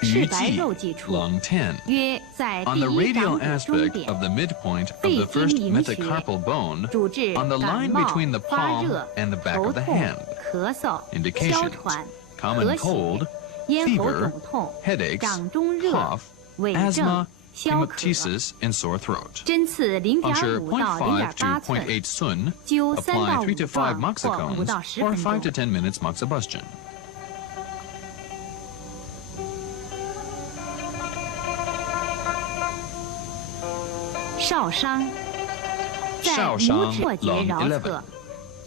赤白肉际处， lung 10. 约在 On 第 the 一掌 radial 骨中 aspect 点， of the midpoint of 肺 the 经 first 营穴， metacarpal bone, 主治 on the 感 line 冒 between the、发 palm 热、 and the back 头 of the 痛 hand. 咳嗽、哮 Indications, 喘、 common 咳 cold, 血、咽喉 fever, 肿痛、 headaches, 掌中热、 cough, 痿 asthma, 症、消渴。 hemoptysis, and sore throat. 针刺 Puncture 0.5 到 0.5 to 0.8寸， 0.8 cun, 灸3 apply 到 3 to 5 5壮或5 moxicones 到10 or 分 5 to 钟。 10 minutes moxibustion. 少商，在少拇商指末节 lung 桡 11. 侧，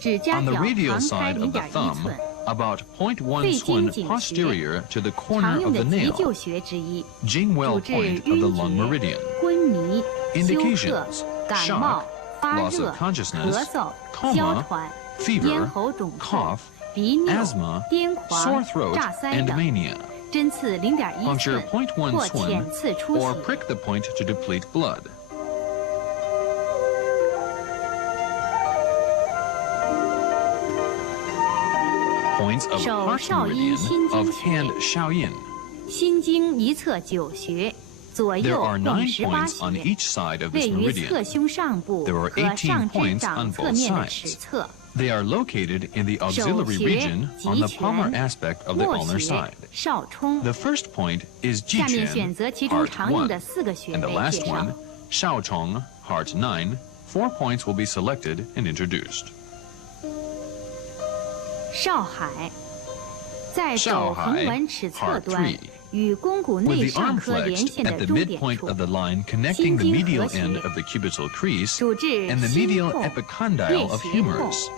指甲 On the 角 radial 旁开 side of the 0.1 thumb, 寸， about 0.1 肺经 cun 井穴， posterior to the 常 corner 用 of 的 the 急 nail, 救穴之一， Jingwell 主治 point of the 晕 lung 厥、 meridian. 昏迷、休克、 Indications, 感冒 shock, 发 loss 热、 of consciousness, 咳嗽、 coma, 哮喘、咽 fever, 喉肿痛 cough, 鼻衄、 asthma, 癫 sore 狂、 throat, 炸腮 and 等。 mania. 针刺0.1 Puncture 寸 0.1或 寸 浅刺出 or 血。 prick the point to deplete blood. Points of 手 heart 少阴 meridian 心 of 经 hand 穴， Shaoyin. 心经一侧9穴，左 There 右 are 共 9 18 points on 穴， each side of this 位于 meridian. 侧胸上部 There are 和 18上肢 points 掌 on 侧 both 面的 sides. 尺侧。 They are located in the 手 auxiliary 穴 region on the 极 palmar 拳 aspect of the 末 ulnar 穴 side. 少冲。 The first point is 下面选 Jichen, 择其中 heart 常用 1, 的4个穴 and the 位 last 介绍 one,。Shaochong, heart 9. 4 points will be selected and introduced. 少海，在肘少海横纹尺侧 Heart 端 3. 与肱骨 With 内 the 上 arm 髁连 flexed 线 at 的 the 中点 midpoint 处 of the line connecting the 心经 medial 合穴 end of the cubital crease 主治 and the 心 medial 痛、 epicondyle 月 of 胁痛 humerus.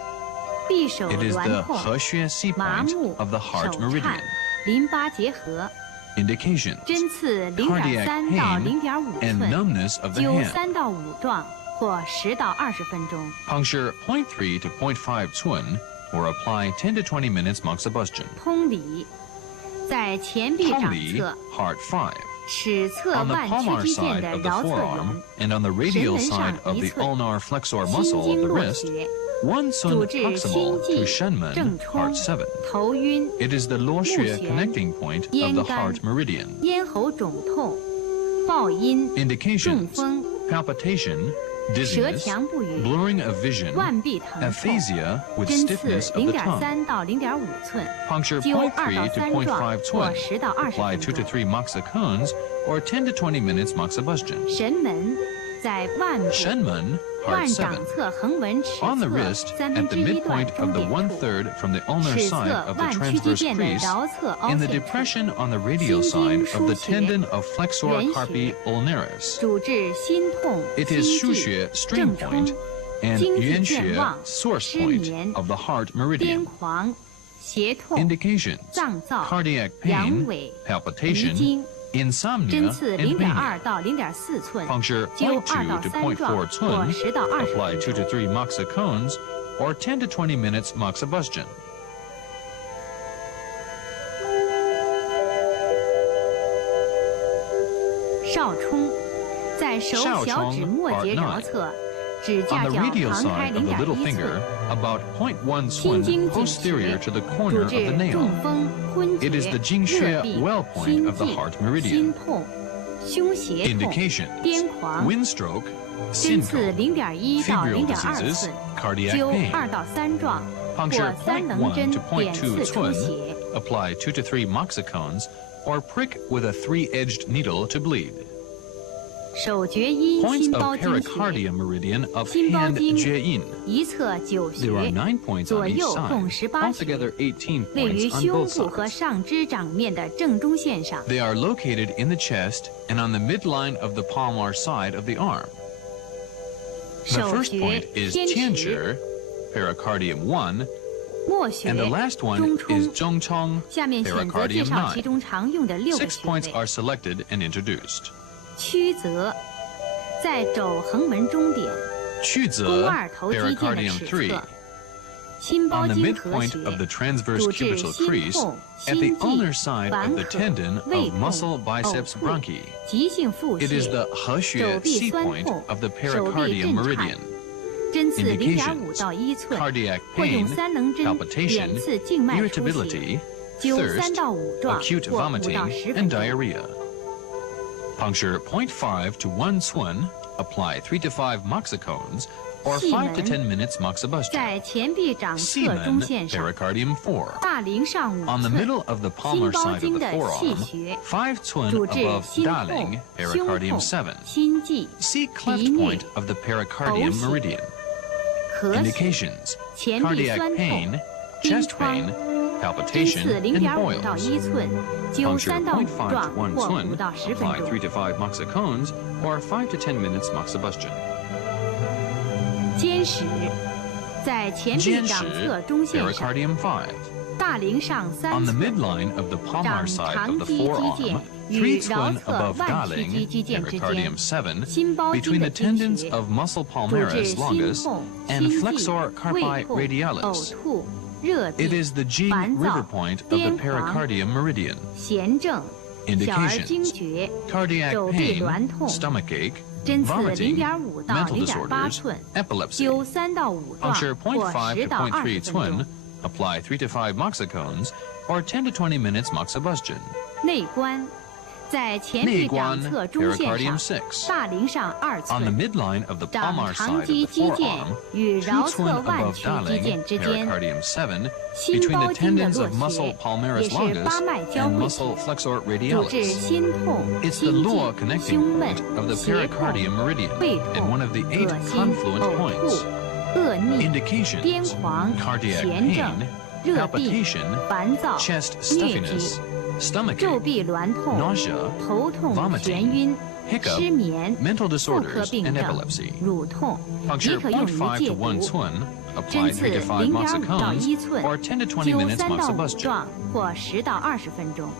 臂手 It is 挛 the 痛、 He C 麻 point 木、 of the 手 heart 颤 meridian. 淋巴结合。 Indications: 针刺 cardiac 0.3 到 pain 0.5 and 寸， numbness of the 灸 hand. 3到5壮或10到20分钟。 Puncture 0.3 to 0.5 Cun or apply 10 to 20 minutes moxibustion. 通里，在前臂掌 Tongli, 侧 heart 5. 尺侧 On the 腕屈 palmar 肌腱 side 的 of the 桡侧 forearm 缘， and on the radial 神门 side 上 of 1 the 寸， ulnar flexor 心 muscle of 经 the 络 wrist, 穴， 1 Cun 主治 proximal 心 to 悸、 Shenmen, 正冲 heart 7. 头晕、 It is the Luo 目眩 connecting point of 咽 the 干 heart meridian. 咽喉肿痛、暴音、中 Indications: 风、 palpitation, 舌 dizziness, 强不语、 blurring of vision, 腕臂疼痛。 aphasia with 针刺 stiffness of the tongue. 0.3到0.5寸， Puncture 灸 0.3 2到 to 3壮 0.5 或 Cun. 10到20 Apply 分 2 to 钟。 3 moxicons or 10 to 20 minutes moxibustion. 神门在腕部 Shenmen, 腕 heart 掌 7. 侧横纹尺 On the wrist, 侧 at the 1/3段 midpoint 中 of the 点处， 1/3 from the ulnar 尺 side 侧 of the 腕屈肌 transverse 腱的 crease, 桡侧凹 in the 陷处， depression on the radial 心经 side of the 腧穴 tendon of flexor 原穴 carpi ulnaris. 主治心痛、 It 心 is 悸 Shuxue string 正 point 冲、 and 经济 Yuanxue 健忘、 source 失 point 眠、 of the heart 癫 meridian. 狂、胁痛、 Indications: 脏躁、 cardiac 阳 pain, 痿、遗 palpitation, 精。 insomnia, 针刺 and 0.2 mania. 到0.4寸， Puncture 灸 0.2 2到 to 3 0.4 壮或 Cun. 10到20 Apply 2 分 to 钟。 3 moxicones or 10 to 20 minutes moxibustion. 少冲，在手小指末节桡侧，指 On 甲 the 角 radial 旁开 side of the little 0.1 finger, 寸， about 0.1 心 Cun 经井 posterior 穴 to the 主 corner of the 治 nail. 中风、昏厥、 It is the Jingxue 热痹、 well point 心 of the 悸 heart meridian. 心痛、胸胁痛、 Indications: 癫狂。 wind stroke, 针刺 syndrome, 0.1到 febrile 0.2 diseases, 寸， cardiac 灸 pain. 2到3壮或 Puncture 3棱针 0.1 to 点刺 0.2 出 Cun. 血。 Apply 2 to 3 moxicones or prick with a 3-edged needle to bleed. 手厥阴 Points 心 of 包经穴， pericardium meridian of 心包 hand 经 Jieyin. 一侧9 There are 穴， 9 points 左 on each 右共 side, 18穴， altogether 18位于 points on 胸 both 部和 sides. 上肢掌面的正中线上。 They are located in the chest and on the midline of the palmar side of the arm. The 手 first 穴 point is 天池， tianchi, pericardium 1, 末穴 and the last one 中 is 冲。 zhongchong, 下面选择介 pericardium 绍其 9. 中常用的6个 6穴 points 位。 are selected and introduced. 曲泽，在肘横纹中点，肱 Quzhe, 二头肌腱的 pericardium 尺 3, 侧。心包 on the 经合 midpoint 穴 of the transverse 主治 cubital 心 crease 痛、 at the 心悸、 ulnar side 烦 of the 渴、 tendon 胃 of 痛、 muscle biceps 呕吐、 bronchi. 急性腹 It is 泻、 the 手 He 臂 C 酸 point 痛、 of the 手臂 pericardium 震颤 meridian. 针刺 Indications: 0.5到1寸， cardiac 或用 pain, 3棱针 palpitation, 点刺静脉出血， irritability, 灸 thirst, 3到5壮 acute 或5 vomiting, 到10 and 分钟。 diarrhea. Puncture 0.5 to 1 Cun, apply 3 to 5 moxicones, or 5 to 10 minutes moxibustion. 在前臂掌侧 Semen, 中线上， pericardium 4. 大陵上5 On the 寸， middle of the palmar 心包 side of 经 the 的气 forearm, 穴， 5 Cun 主治 above 心痛、 Daling, 胸 pericardium 痛、 7. 心悸、 See cleft 鼻衄 point of the pericardium 呕血 meridian. 咳血、 Indications: 前臂 cardiac 酸 pain, 痛、 chest 痔 pain, 疮。针 palpitation, 刺 and 0.5到 boils. 1寸，灸 Puncture 3到5 0.5 壮 to 1或5 Cun, 到10分 apply 钟。 3 to 5 moxicones, or 5 to 10 minutes moxibustion. 肩石，在前臂掌侧中线上， pericardium 5. 大陵上3 On the 寸， midline of the palmar 掌 side 长 of the 肌肌腱 forearm, 与 3 桡 Cun 侧 above 腕屈 Daling, 肌肌腱之间， pericardium 7, 心包经 between 的 the 经 tendons 穴， of muscle 主治 palmaris 心 longus 痛、 and 心悸、 flexor 胃 carpi 痛、 radialis. 呕吐、热 It 病、 is the Jing 烦 river 躁、 point of the 癫狂、 pericardium meridian. 痫症、小儿惊 Indications: 厥、 cardiac 手臂 pain, 挛痛、 stomach ache, 针刺 vomiting, 0.5到 mental 0.8 disorders, 寸， epilepsy. 灸3到5壮 Puncture 或 0.5 10 to 到 0.3 20分钟 twin. Apply 3 to 5 moxicones or 10 to 20 minutes moxibustion. 内关，在前臂掌侧中线 pericardium 上， 6. 大陵上2 On the 寸， midline of the 掌 palmar 长 side of 肌 the 肌腱 forearm, 与 2 桡侧 twin 腕 above 曲肌 daling, 腱之间， pericardium 7, 心 between 包 the 经的 tendons 络 of muscle 穴 palmaris 也是八 longus 脉交 and 汇 muscle 处， flexor 主治 radialis. 心痛、 It's the 心 law 悸、 connecting 胸闷 point of the、胁痛、 pericardium meridian 胃 and 痛、 one of the 8恶心、 confluent 呕 points. 吐、恶逆、 Indications: 癫狂、 cardiac 痫症、 pain, 热病、 palpitation, 烦躁、 chest 疟疾、 stuffiness, stomach 皱 ache, 臂挛痛、 nausea, 头痛、 vomiting, 眩晕、 hiccup, 失眠、 mental 妇科 disorders, 病 and 症、 epilepsy. 乳痛，也 Puncture 可用于 0.5 戒 to 1毒。 twin. 针 Apply 刺 3 to 5 0.5到 moxicones 1寸， or 10 to 20灸 minutes 3到5 moxibustion. 壮或10到20分钟。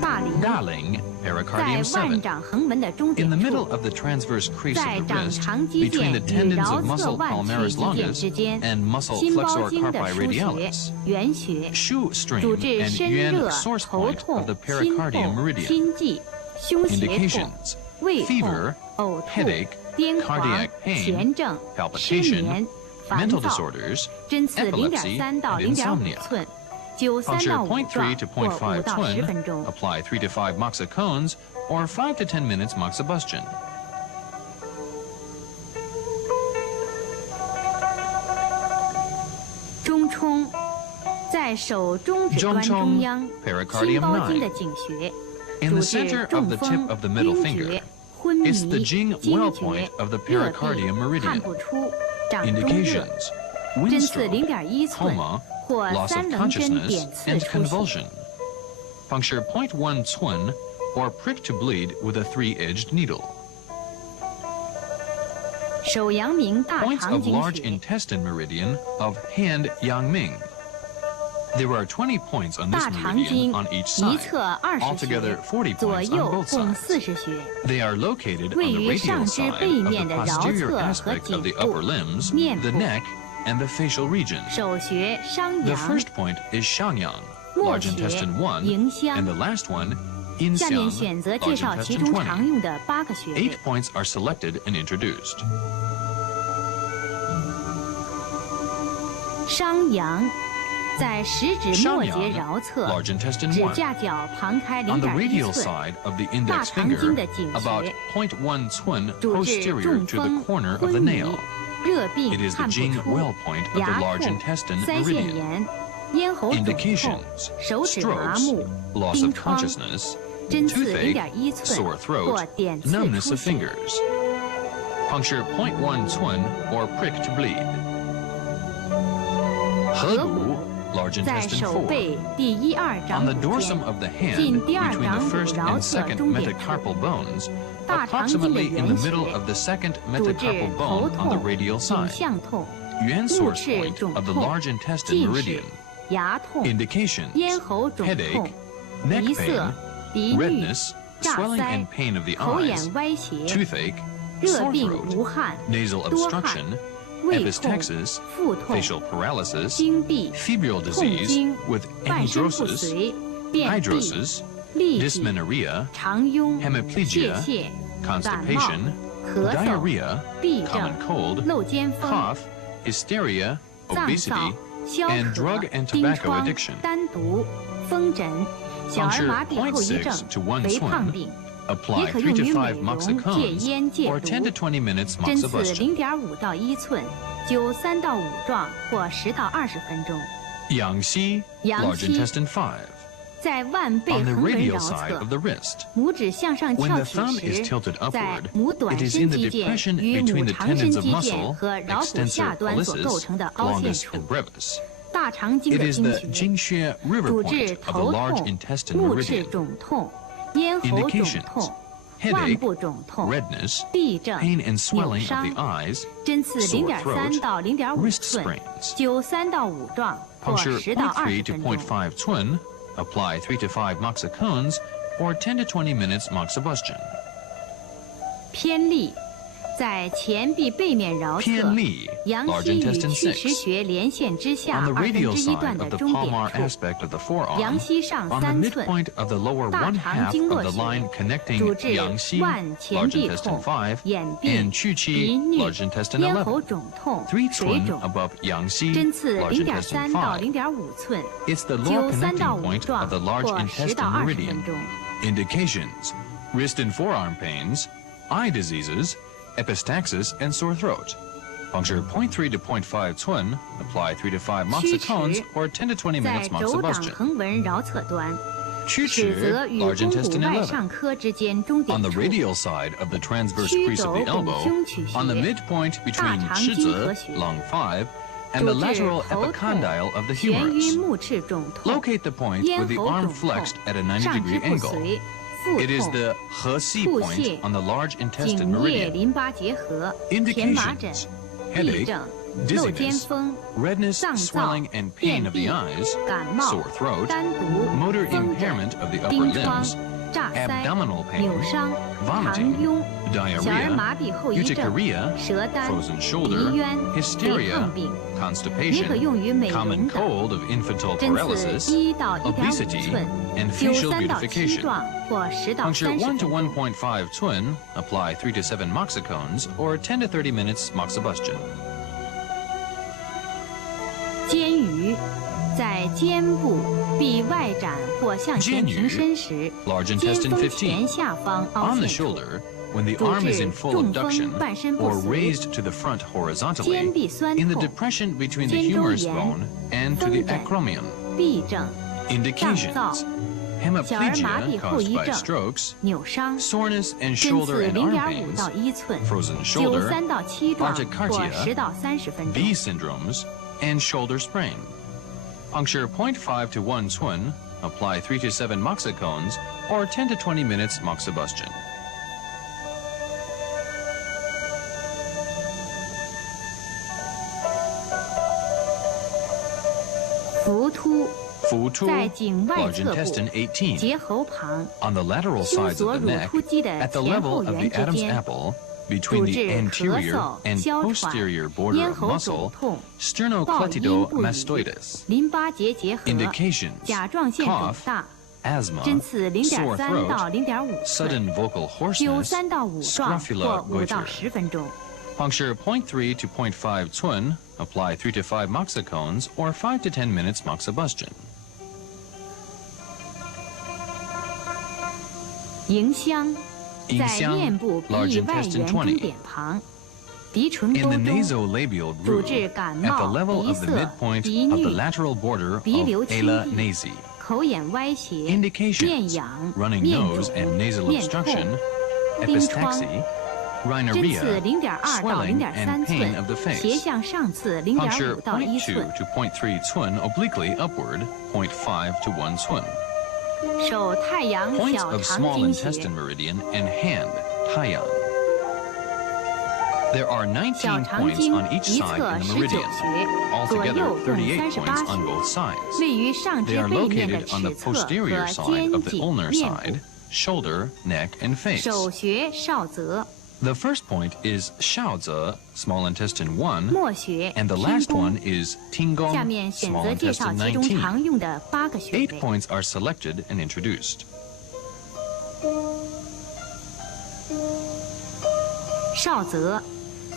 大陵 Daling, 在 pericardium 腕 7. 掌横门的中 In 点 the 处 middle，of the transverse crease 在 of the 掌 wrist, 长肌 between 腱 the 与 tendons 桡 of 侧 muscle 腕曲 palmaris 肌腱 longus 之间， and muscle 心包 flexor 经的 carpi 腧穴 radialis. 原穴， Shu 主 stream 治 and 身 yuan 热、 source 头 point 痛 of the、心 pericardium 痛、 meridian. 心悸、胸胁痛、 Indications: 胃痛 fever,、呕吐、 headache, 癫狂、 cardiac pain, 痫症、失 palpitation, 眠、烦 mental 躁。 disorders, 针刺 epilepsy, 0.3到 and 0.5 insomnia. 寸，灸3 Puncture 到5 0.3 壮 to 或5 0.5到10 twin. 分钟。 Apply 3 to 5 moxicones or 5 to 10 minutes moxibustion. 中冲，在手中指关中央， pericardium 心包经 9. 的井穴， In 主 the 治 center 中 of the 风、 tip of the middle 晕 finger. 厥、昏迷、 It's the Jing 惊 well 厥 point of the、热 pericardium 病、 meridian. 看不出、掌中热， Indications: 针 wind 刺 stroke, 0.1寸 coma, 或 loss of 3棱针 consciousness, 点刺 and 出血。 convulsion. Puncture 0.1 twin or prick to bleed with a 3-edged needle. 手阳明大 Points 肠 of 经 large 穴， intestine meridian of hand Yangming. There are 20 points on this 大肠经 meridian on each 一 side. 侧20 Altogether 穴， 40左 points 右 on both 共 sides. 40穴。 They are located 位 on the 于 radial 上肢 side 背 of 面 the 的桡 posterior 侧和 aspect 颈 of the 部 upper limbs, 面 the 部。 neck, and the facial region. 手穴商 The 阳， first point is Xiangyang, 末 large 穴 intestine 1, 迎 and 香。 the last one, 下面 Inxiang, 选择介 large 绍其 intestine 中 20. 常用的8个穴 8位。 points are selected and introduced. 商阳，在食指末节 Xiangyang, 桡侧， large intestine 指 1. 甲角旁开 On the 0.1 radial 寸， side of the 大 index 肠经 finger, 的井 about 穴， 0.1 twin 主治 posterior 中 to the 风、 corner of the 昏迷 nail. 热病 It is the 看不 Jing 出 well point of the 牙 large 痛、 intestine 腮腺 meridian. 炎、咽喉肿痛、 Indications: 手指麻 strokes, 木、 loss 疔 of 疮、 consciousness, 针刺 toothache, 0.1 寸 sore 或 throat, 点刺 numbness 出 of 血。 fingers. Puncture 0.1 twin or prick to bleed. 合 Hegu, 谷 large 在 intestine 手 4. 背第1、2 On 掌 the 骨 dorsum 间， of the hand, 近第二 between 掌 the 骨 first 桡 and 侧 second 中点处， metacarpal bones, 大肠经的 approximately in 原 the 穴， middle of the second 主治 metacarpal 头 bone on the 痛、 radial 颈 side. 项痛、 Yuan 目 source 赤 point 肿 of the 痛、 large intestine 近视 meridian. 牙痛、 Indications: 咽喉肿 headache, 痛、 neck 鼻塞 pain,、鼻衄、 redness, 炸 swelling 腮 and、pain of the 口 eyes, 眼歪斜、 toothache, 热 sore 病 throat, 无汗、 nasal 多汗、 obstruction, 胃痛、 epistaxis, 腹痛、 facial paralysis, 经闭、 febrile 痛 disease 经、 with 外身不 anhidrosis, 遂、便秘、 hydrosis, 痢疾、 dysmenorrhea, 肠痈、 hemiplegia, 泄泻、感冒、 constipation, 咳嗽、 diarrhea, 痹症 common、cold, 漏尖风、 cough, hysteria, 脏燥 obesity, 消 and 渴 drug and、疔 tobacco 疮 addiction.、丹毒、风疹、小儿麻痹后遗症 0.6 to 1肥胖 twin. 病，也 Apply 可 3 用 to 于美 5 容、戒 moxicones 烟、戒 or 10 to 毒。 20 minutes 针刺 moxibustion. 0.5到1寸，灸3到5壮或10到20分钟。 Yangxi, large Yangxi intestine 5. 在腕背 On the 横纹 radial 桡 side 侧 of，the wrist. 拇指向上 When 翘 the 起 thumb is 时， tilted 在 upward, 拇短 it is 伸 in the 肌腱 depression 与 between 拇 the 长伸 tendons 肌 of 腱 muscle, 和桡骨 extensor 下端所构 pollicis, 成的凹陷 longus, 处 and，brevis. 大肠经 It 的 is 经 the 穴， Jingxue river 主 point 治 of the 头 large 痛、 intestine 目赤 meridian. 肿痛、咽喉肿 Indications: 痛、腕 headache, 部肿痛、 redness, 痹症、 pain and 扭 swelling of 伤 the，eyes, 针刺 sore 0.3 throat, 到0.5 wrist 寸， sprains. 灸3到5壮或 Puncture 10到 0.3 20 to 分钟。 0.5 twin. Apply 3 to 5 moxicones or 10 to 20 minutes moxibustion. 偏利，在前臂背面桡侧，阳溪与曲池穴连线之下1/2段的中点处，阳溪上3寸，大肠经络穴，主治腕前臂痛、眼病、鼻衄、咽喉肿痛、水肿，针刺0.3到0.5寸，灸3到5壮或10到20分钟。Indications: wrist and forearm pains, eye diseases, epistaxis, and sore throat. Puncture 0.3 to 0.5 Cun, apply 3 to 5 moxicons or 10 to 20 minutes 在肘党 moxibustion. 横纹桡侧端，曲尺泽与肱 large 骨 intestine 外 11. 上髁之间中 On 点 the 处， radial side of the transverse 曲 crease of 肘 the 拱 elbow, 胸曲 on the 穴， midpoint 大 between 肠经合 shizi, 穴， lung 5, and the 主治 lateral 头痛、 epicondyle of the 眩晕 humerus. 目赤肿痛、 Locate the point 咽 with the 喉 arm 肿痛、 flexed at a 90上肢 degree 不 angle. 遂、腹 It is 痛、 the He-Si 腹 point 泻、 on the large intestine 颈液 meridian. 淋巴结核、荨麻疹、 Indications: 癔 headache, 症、漏尖 dizziness, 风、 redness, 脏燥、 swelling, and pain 便 of 秘 the eyes, 感冒、 sore throat, 丹毒、 motor 风疹、 impairment of the upper 疔疮 limbs, 炸腮、 abdominal pain, 扭伤、肠 vomiting, 痈、小儿 diarrhea, 麻痹后遗症、 urticaria, 舌丹、 frozen 鼻 shoulder, 渊、胃 hysteria, 亢病，也可 constipation, 用于美容 common 的。 cold of infantile 针刺 paralysis, 1到1.5 obesity, 寸， and 灸 facial 3到7 beautification. 壮或10到 Puncture 30 1 分 to 钟。 1.5 Cun, apply 3 to 7 moxicones or 10 to 30 minutes moxibustion. 肩盂，在肩部臂外展或向前平伸时， large 肩 intestine 峰前 15. 下方凹 On the 陷处， shoulder, when the 主 arm is 治 in full 中 abduction 风、半身不 or 遂、 raised to the front 肩 horizontally, 臂酸 in the 痛、 depression between the 肩周 humerus 炎、 bone and to 风 the 疹、 acromion. 痹症、 Indications: 小儿麻痹后遗症、 caused by strokes, 扭伤， soreness and 针 shoulder 刺 and arm 0.5 到 pains, 1寸， frozen 灸 shoulder, 3到7壮或 Articardia, 10到30分钟。 V syndromes, and shoulder sprain. Puncture 0.5 to 1 Cun, apply 3 to 7 moxicones or 10 to 20 minutes moxibustion. 浮突， Futu, 在颈外 large 侧部 intestine 18. 结喉旁， On the lateral 胸 sides 锁 of the 乳 neck, 突肌的 at the 前 level 后 of the 缘之 Adam's 间， apple, 主 between 治 the 咳 anterior 嗽、 and 哮喘、 posterior border 咽 of 喉肿 muscle, 痛、暴音不已、 sternocleidomastoides. 淋巴结结核、 Indications: 甲状腺肿 cough, 大， asthma, 针刺 sore 0.3 到 throat, 0.5 寸， sudden vocal 灸 hoarseness, 3到5壮 scrofula 或5到 goiter. 10分钟。 Puncture 0.3 to 0.5 Cun, apply 3 to 5 moxicones or 5 to 10 minutes moxibustion. 迎香，在 Yingxiang, 面部鼻 large 翼外 intestine 缘中 20. 点旁，鼻唇 In 沟 the 中， nasolabial 主 groove, 治感 at 冒、 the level 鼻 of the 塞、 midpoint 鼻 of the 衄、 lateral border of 鼻流清 ala 闭 nasi. 口眼歪斜、 Indications: 面痒、 running 面 nose 肿、 and nasal 面 obstruction, 痛、疔疮。 epistaxy, 针刺 rhinorrhea, 0.2 到 swelling and 0.3 pain of the 寸， face. 斜向上刺 Puncture 0.5 到1 0.2 寸， to 0.3 Cun obliquely upward, 0.5 to 1 Cun. 手太阳 Points 小 of 肠 small 经穴 intestine meridian and hand, Taiyan. There are 小 19肠 points 经 on each 一 side 侧 in the 19 meridian, 穴，左 altogether 右共 38 points 38 on 穴， both sides. 位于上肢 They are 背面的 located on the 尺侧和 posterior side 肩 of the 颈 ulnar 面部 side,。shoulder, neck, and face. 手穴少泽， The first point is Shaozi, small intestine 1, 末穴 and the 天 last 宫 one。is Tingong, 下面选 small 择介绍 intestine 其中 19. 常用的8个穴 8位。 points are selected and introduced. 少泽，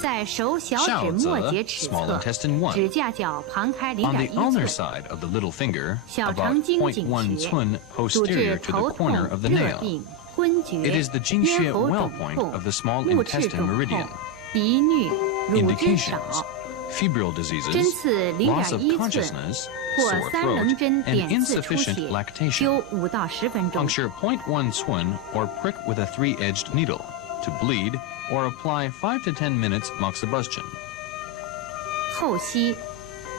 在手小指末节齿 small 侧， intestine 1. 指甲角旁开 On the 0.1 ulnar 寸， side of the little finger, 小 about 肠经 0.1 颈穴， Cun 主 posterior 治 to 头 the 痛、 corner of the 热 nail. 病、昏厥、 It is the 咽 Jingxue 喉 well 肿 point 痛、 of the small 目赤 intestine 肿 meridian. 痛、鼻衄、乳汁 Indications: 少， febrile 针 diseases, 刺 loss of 0.1 寸 consciousness, 或 sore 3棱 throat, 针 and 点刺出 insufficient 血， lactation. 灸5到10分钟。 Puncture 0.1 Cun or prick with a 3-edged needle to bleed or apply 5 to 10 minutes moxibustion. 后溪，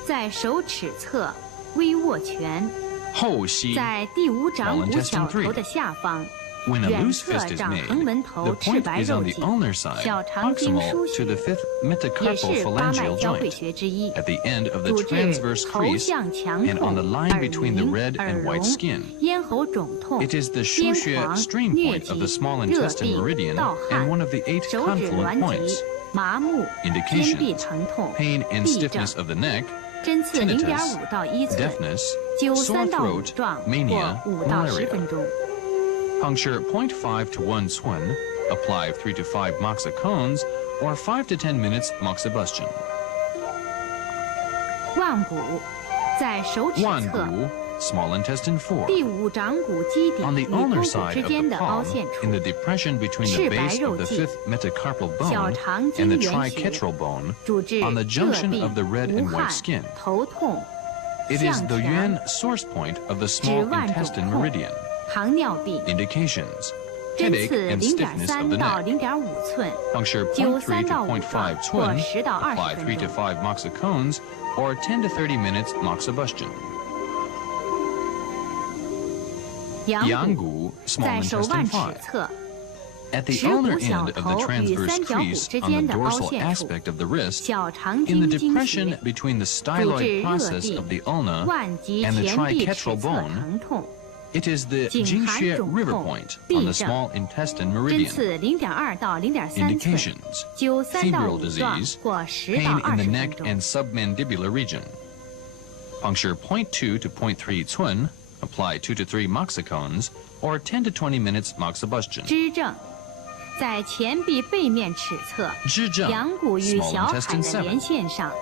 在手尺侧微握拳，后溪，在第5掌 Small 骨小 intestine 3. 头的下方， When a 远 loose 侧 fist is 掌 made, 横纹 the 头赤 point 白 is 肉 on the 颈， ulnar side, 小肠经 proximal 腧 to the 穴， fifth 也 metacarpal 是八脉 phalangeal 交会 joint, 穴之一， at the end of the 主治 transverse 头 crease 项强 and on the 痛、 line 耳 between the 鸣、 red 耳 and white 聋、 skin. 咽喉肿痛、 It is the 癫 Shuxue 狂、 stream 疟 point of the 疾、 small 热 intestine 病、 meridian 盗 and 汗、 one of the 8手指 confluent 挛 points. 急、麻木、肩臂 Indications: 疼痛、 pain and 痹症、 stiffness of the neck, 针刺 tinnitus, 0.5到1寸， deafness, 灸 sore 3到5 throat, 壮 mania, 或5到10 malaria. 分钟。 Puncture 0.5 to 1 Cun, apply 3 to 5 moxicons, or 5 to 10 minutes moxibustion. 腕骨在手指 1. 侧 Gu, small intestine 4. 第五掌骨基底 On 与 the 肱 ulnar 骨 side 之 of 间 the 的凹 palm, 陷处 in the depression between the 赤白 base 肉 of the 际 fifth metacarpal 小 bone 肠 and the 经原穴 triquetral bone, 主治 on the 热 junction 病 of the red 无 and 汗 white skin. 头痛 It is 向 the 强 yuan source point of the small 指腕肿 intestine 痛 meridian. 糖尿病 Indications: 针 headache 刺 and stiffness of 0.3 the 到 neck. 0.5寸， Puncture 灸 0.3 3 to 到5 0.5 壮或 Cun, 10到 apply 20 3 分 to 钟。 5 moxicones, or 10 to 30 minutes moxibustion. 阳 Yang 骨 Gu, small 在手 intestine 腕尺 5. 侧， At the 耻骨 ulnar 小 end of the 头与 transverse 三角骨 crease 之 on 间 the 的凹 dorsal 陷处， aspect of the wrist, 小肠 in the 经经 depression 穴， between the 主治 styloid 热 process of 病 the ulna 腕及 and the 前臂尺 triquetral 侧 bone, 疼痛， it is the 颈寒 Jingxue 肿 river 痛 point 痹 on the 症 small intestine 针 meridian. 刺0.2到0.3寸， Indications: 灸3到 febrile 5壮 disease, 或10到 pain in the 20 neck 分钟。 and submandibular region. Puncture 0.2 to 0.3 Cun, apply 2 to 3 moxicones, or 10 to 20 minutes moxibustion. 支正在前臂背面尺侧， Zhizheng, 阳骨与 small 小海 intestine 的连 7. 线上，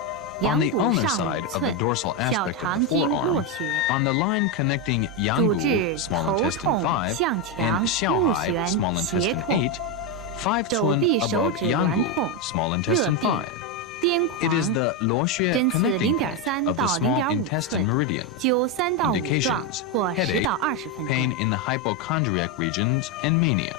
On 阳 the 骨 ulnar 上 side 5 of the 寸， dorsal 小 aspect of 肠 the 经络 forearm, 穴。 on the line connecting 主 Yang 治 Gu, small 头 intestine 痛、 5, 向 and 强、目 Xiaohai, 眩、 small 胁 intestine 痛、 8, 5 手 Cun 臂手 above 指 Yang 挛 Gu, 痛、 small 热 intestine 病 5. 癫 It is 狂， the Luoxue 针刺 connecting 0.3 point of the 到 small 0.5 intestine 寸， meridian. 灸3到5壮 Indications: 或10 headache, 到20分 pain 钟。 in the hypochondriac regions, and mania.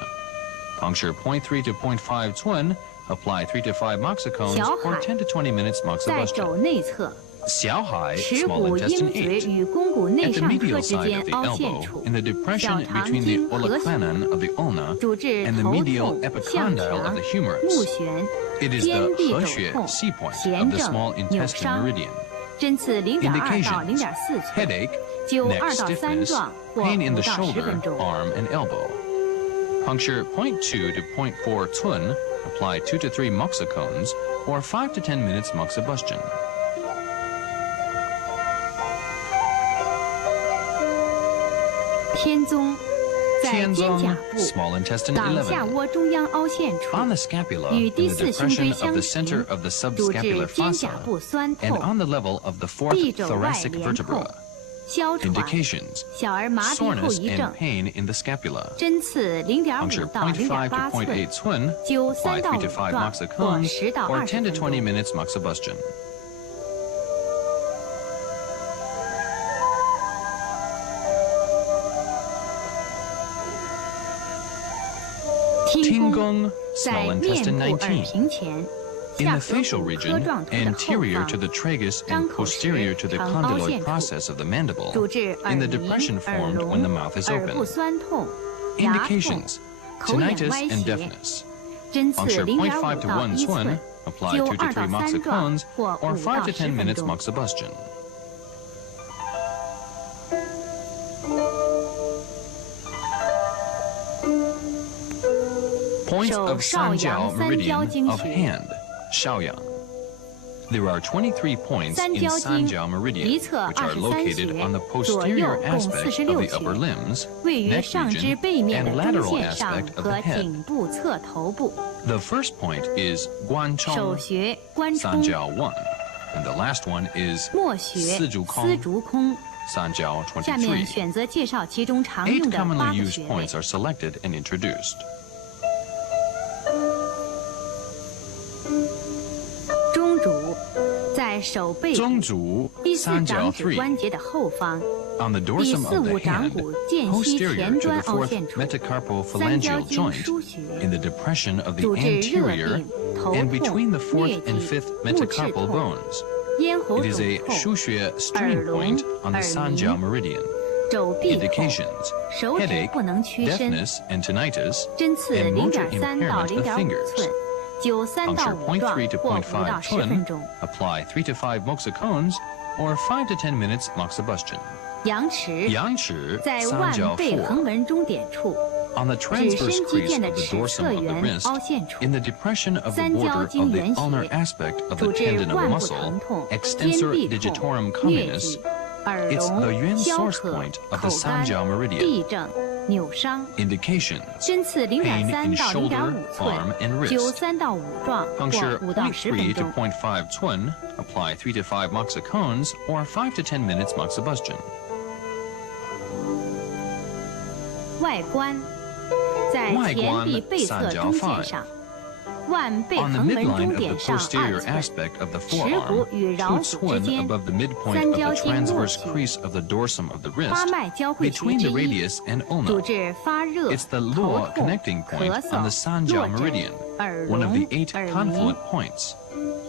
Puncture 0.3 to 0.5 Cun, apply 3 to 5 moxicones, or 10 to 20 minutes 在 moxibustion. 肘内侧， Xiaohai, 耻 small 骨鹰 intestine 嘴 8. 与肱骨内 At the 上颌 medial 之 side 间 of the 凹陷 elbow, 处， in the 小 depression 肠 between 经 the 核心， olecranon of the ulna 主治 and the 头 medial 痛、向 epicondyle of 强、 the 目 humerus. 眩、 It is 肩 the 臂肘 Hexue 痛、 C point 痫 of the 症、 small 扭 intestine 伤， meridian. 针刺0.2到 Indications: 0.4寸， headache, 灸 neck 2到3 stiffness, 壮或 pain in 5 the 到10 shoulder, 分钟。 arm, and elbow. Puncture 0.2 to 0.4 Cun, apply 2 to 3 moxicones, or 5 to 10 minutes moxibustion. 天宗在肩胛 Tianzong, 部 small intestine 党下 11. 窝中央凹陷处， On the scapula, 与 in 第 the 四胸椎 depression of 相 the 平， center of the 主治 subscapular 肩胛 fossa, 部酸 and 痛、 on the level of the fourth 臂肘外 thoracic 连痛 vertebra. 哮喘、 Indications: 小儿麻痹后 soreness 遗症 and，pain in the scapula. 针刺 Puncture 0.5到 0.5 to 0.8 寸， 0.8 Cun, 灸 apply 3到 3 to 5 5壮或 moxicones, 10到 or 20 10 to 分 20 钟。 minutes moxibustion. 听宫 Tingong, 在 small 面 intestine 部耳 19. 屏前， In 下 the 颌 facial 骨 region, 科状图的后 anterior 方 to the tragus 张 and 口时 posterior to the 呈凹 condyloid 陷处， process of the mandible, 主治耳 in the 鸣、 depression 耳 formed 聋、 when the mouth is 耳部 open. 酸痛、牙痛、 Indications: 口眼 tinnitus 歪 and 斜， deafness. 针刺 Puncture 0.5 0.5 to 到 1 1 寸 Cun,，apply 灸 2 to 2 3到3壮 moxicones, 或 or 5 5 到 to 10 10 分 minutes 钟。 moxibustion. Point 手 of 少阳 Sanjiao 三焦 meridian 经 of 穴， hand, Shaoyang. There are 23 points 三 in 焦经 Sanjiao meridian, 一侧 which are 23 located 穴， on the 左右 posterior 共 aspect of 46 the upper 穴， limbs, 位于 neck 上肢 region, 背面的 and 中 lateral 线上 aspect of 和 the head. 颈部侧头部。 The first point is 手 Guanchong, 穴关冲， Sanjiao 1, and the last one is 末穴丝竹空丝竹空。 Sanjiao 下面 23. 选择介绍其中常 8用的8 commonly 个 used 穴位 points。are selected and introduced. 中主在手背部 Zhongzhu, 第四 Sanjiao 掌指 3. 关节的后方， On the 第 dorsum 四 of the 五掌 hand, 骨间隙 posterior 前 to 端 the 凹 fourth 陷处， metacarpophalangeal 经 joint, 腧穴， in the depression of the 主治热 anterior 病、头 and 痛、 between the fourth 疟 and 疾、 fifth 目赤 metacarpal 痛、 bones. 咽喉 It is a 肿痛、 Shuxue stream 耳聋、 point on the 耳 Sanjiao 鸣、 meridian. 肘臂痛、 Indications: 手指 headache, 不能屈伸， deafness and tinnitus, 针刺 and motor 0.3到 impairment of 0.5 fingers. 寸，灸3到 Puncture 5壮 0.3 to 或5 到 0.5 10分 Cun, 钟。 apply 3 to 5 moxicones, or 5 to 10 minutes moxibustion. 羊齿在腕背横纹中点处。 On the transverse crease of the dorsum of the wrist, in the depression of the border of the ulnar aspect of the tendon of muscle, extensor digitorum communis, it's the Yuan source point of the Sanjiao meridian. Indications: pain in shoulder, arm, and wrist. Puncture 0.3 to 0.5 Cun, apply 3 to 5 moxicons, or 5 to 10 minutes moxibustion. 外观。 在前臂背侧中线上，腕背横纹中点上2寸，耻骨与桡骨之间三焦经络起，八脉交汇穴之一，主治发热、头痛、咳嗽、落枕、耳聋、耳鸣、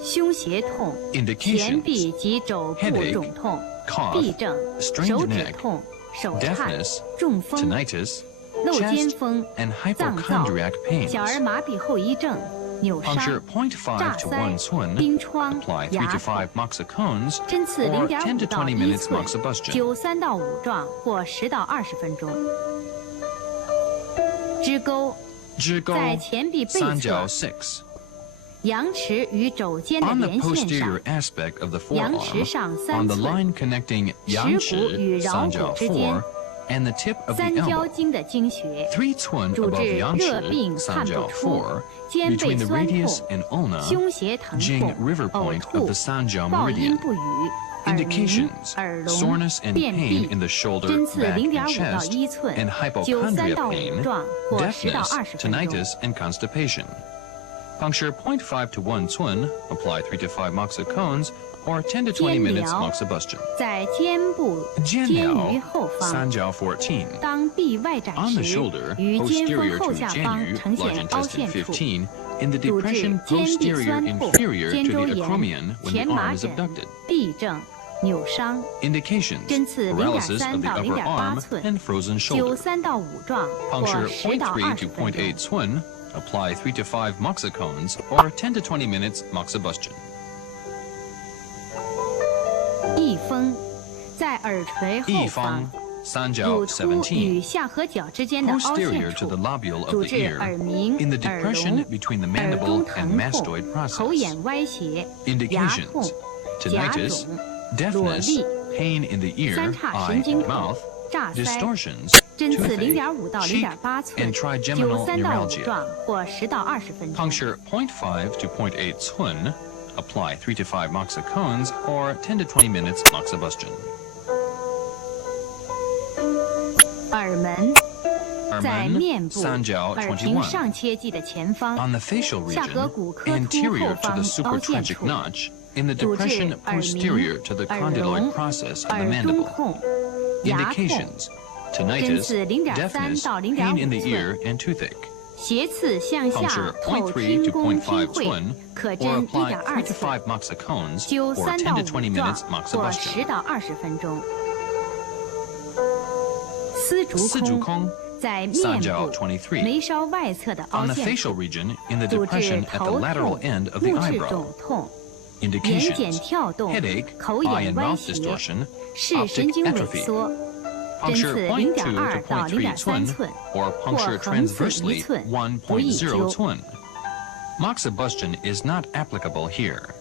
胸胁痛、前臂及肘部肿痛、痹症、手指痛、手颤、中风。 漏尖风、脏燥、小儿麻痹后遗症、扭伤、炸腮、冰疮、牙痛，针刺0.5到1寸，灸3到5壮或10到20分钟。支沟在前臂背侧，羊齿与肘尖的连线上，羊齿上3寸，耻骨与桡骨之间。 And the tip of the 三焦 elbow, 经的经穴， 3 Cun 主 above 治 Yangshi, 热病看不 Sanjiao 出， 4, 肩背 between the 酸 radius 痛， and ulna, 胸胁疼 Jing 痛， river 呕 point of 吐 the，Sanjiao 暴音 meridian. 不语，耳鸣、 Indications: 耳聋、 soreness and 便 pain 秘， in the shoulder, 针刺 back, and 0.5到 chest, 1寸， and 灸3 hypochondria 到 pain, 5壮或10到 deafness, 20分钟。 tinnitus, and constipation. Puncture 0.5 to 1 Cun, apply 3 to 5 moxicons, or 10 to 20 minutes moxibustion. 在肩部肩盂后方， Sanjiao 14. 当臂外展 On the 时， shoulder, 于肩峰 posterior 后 to 下方 Jianyu, 呈 large 现凹 intestine 陷处， 15, in the 主治 depression 肩臂 posterior 酸痛、 inferior 肩 to 周 the 炎、 acromion when 前 the 麻 arm is 疹、 abducted. 痹症、扭伤。 Indications: 针刺 paralysis of 0.3 the 到 upper 0.8 arm 寸， and frozen 灸 shoulder. 3到5壮或 Puncture 10到 0.3 20 to 分钟。 0.8 Cun, apply 3 to 5 moxicons, or 10 to 20 minutes moxibustion. 翳风在耳垂后 Yi 方 Fang, 乳 Sanjiao 突与 17. 下颌角之间的凹陷 Posterior to 处 the，lobule 主 of the 治 ear, 耳鸣、 in the 耳 depression 聋、 between the 耳 mandible 中 and 疼痛、 mastoid 口 process. 眼歪斜、牙痛、 Indications: 颊 tinnitus, 肿、裸 deafness, 痢、 pain in the ear, 三叉 eye, 神经 and 痛、 mouth, 炸腮。 distortions, 针刺 toothache, 0.5到 cheek, 0.8寸， and 灸 trigeminal 3到5 neuralgia. 壮或10到20分钟。 Puncture 0.5 to 0.8 Cun, apply 3 to 5 moxicons, or 10 to 20 minutes moxibustion. 耳门在 Ermen, 面部 Sanjiao 耳屏 21. 上切迹的前方， On the facial 下 region, 颌骨科突 anterior 后 to 方 the 凹陷 supratragic 处， notch, in the 主治 depression 耳鸣、 posterior to the 耳 condyloid 聋、 process of the 耳中 mandible. 痛、牙痛。 Indications: 针 tinnitus, 刺0.3 deafness, 到 pain in the 0.5 ear, 寸， and toothache. 斜刺向下 Puncture 透 0.3 听 to 宫机 0.5 会， Cun, 可 or 针 apply 1.2 3 to 寸， 5 moxicons, 灸 or 3 10 到 to 20 5壮 minutes 或 moxibustion. 10到20分钟。丝竹空在面 Sanjiao 部 23. 眉梢外侧的 On 凹 the 陷 facial 处， region, in the 主治 depression at the 头 lateral 痛、 end of the 目赤 eyebrow. 肿痛、眼睑 Indications: 跳动、 headache, 口 eye 眼 and 歪 mouth 斜、 distortion, 视神 optic 经萎 atrophy. 缩。针 Puncture 刺 0.2 0.2 to 到 0.3 0.3 Cun, 寸， or 或 puncture 横刺1 transversely 寸，不宜 1.0 灸。 Cun. Moxibustion is not applicable here.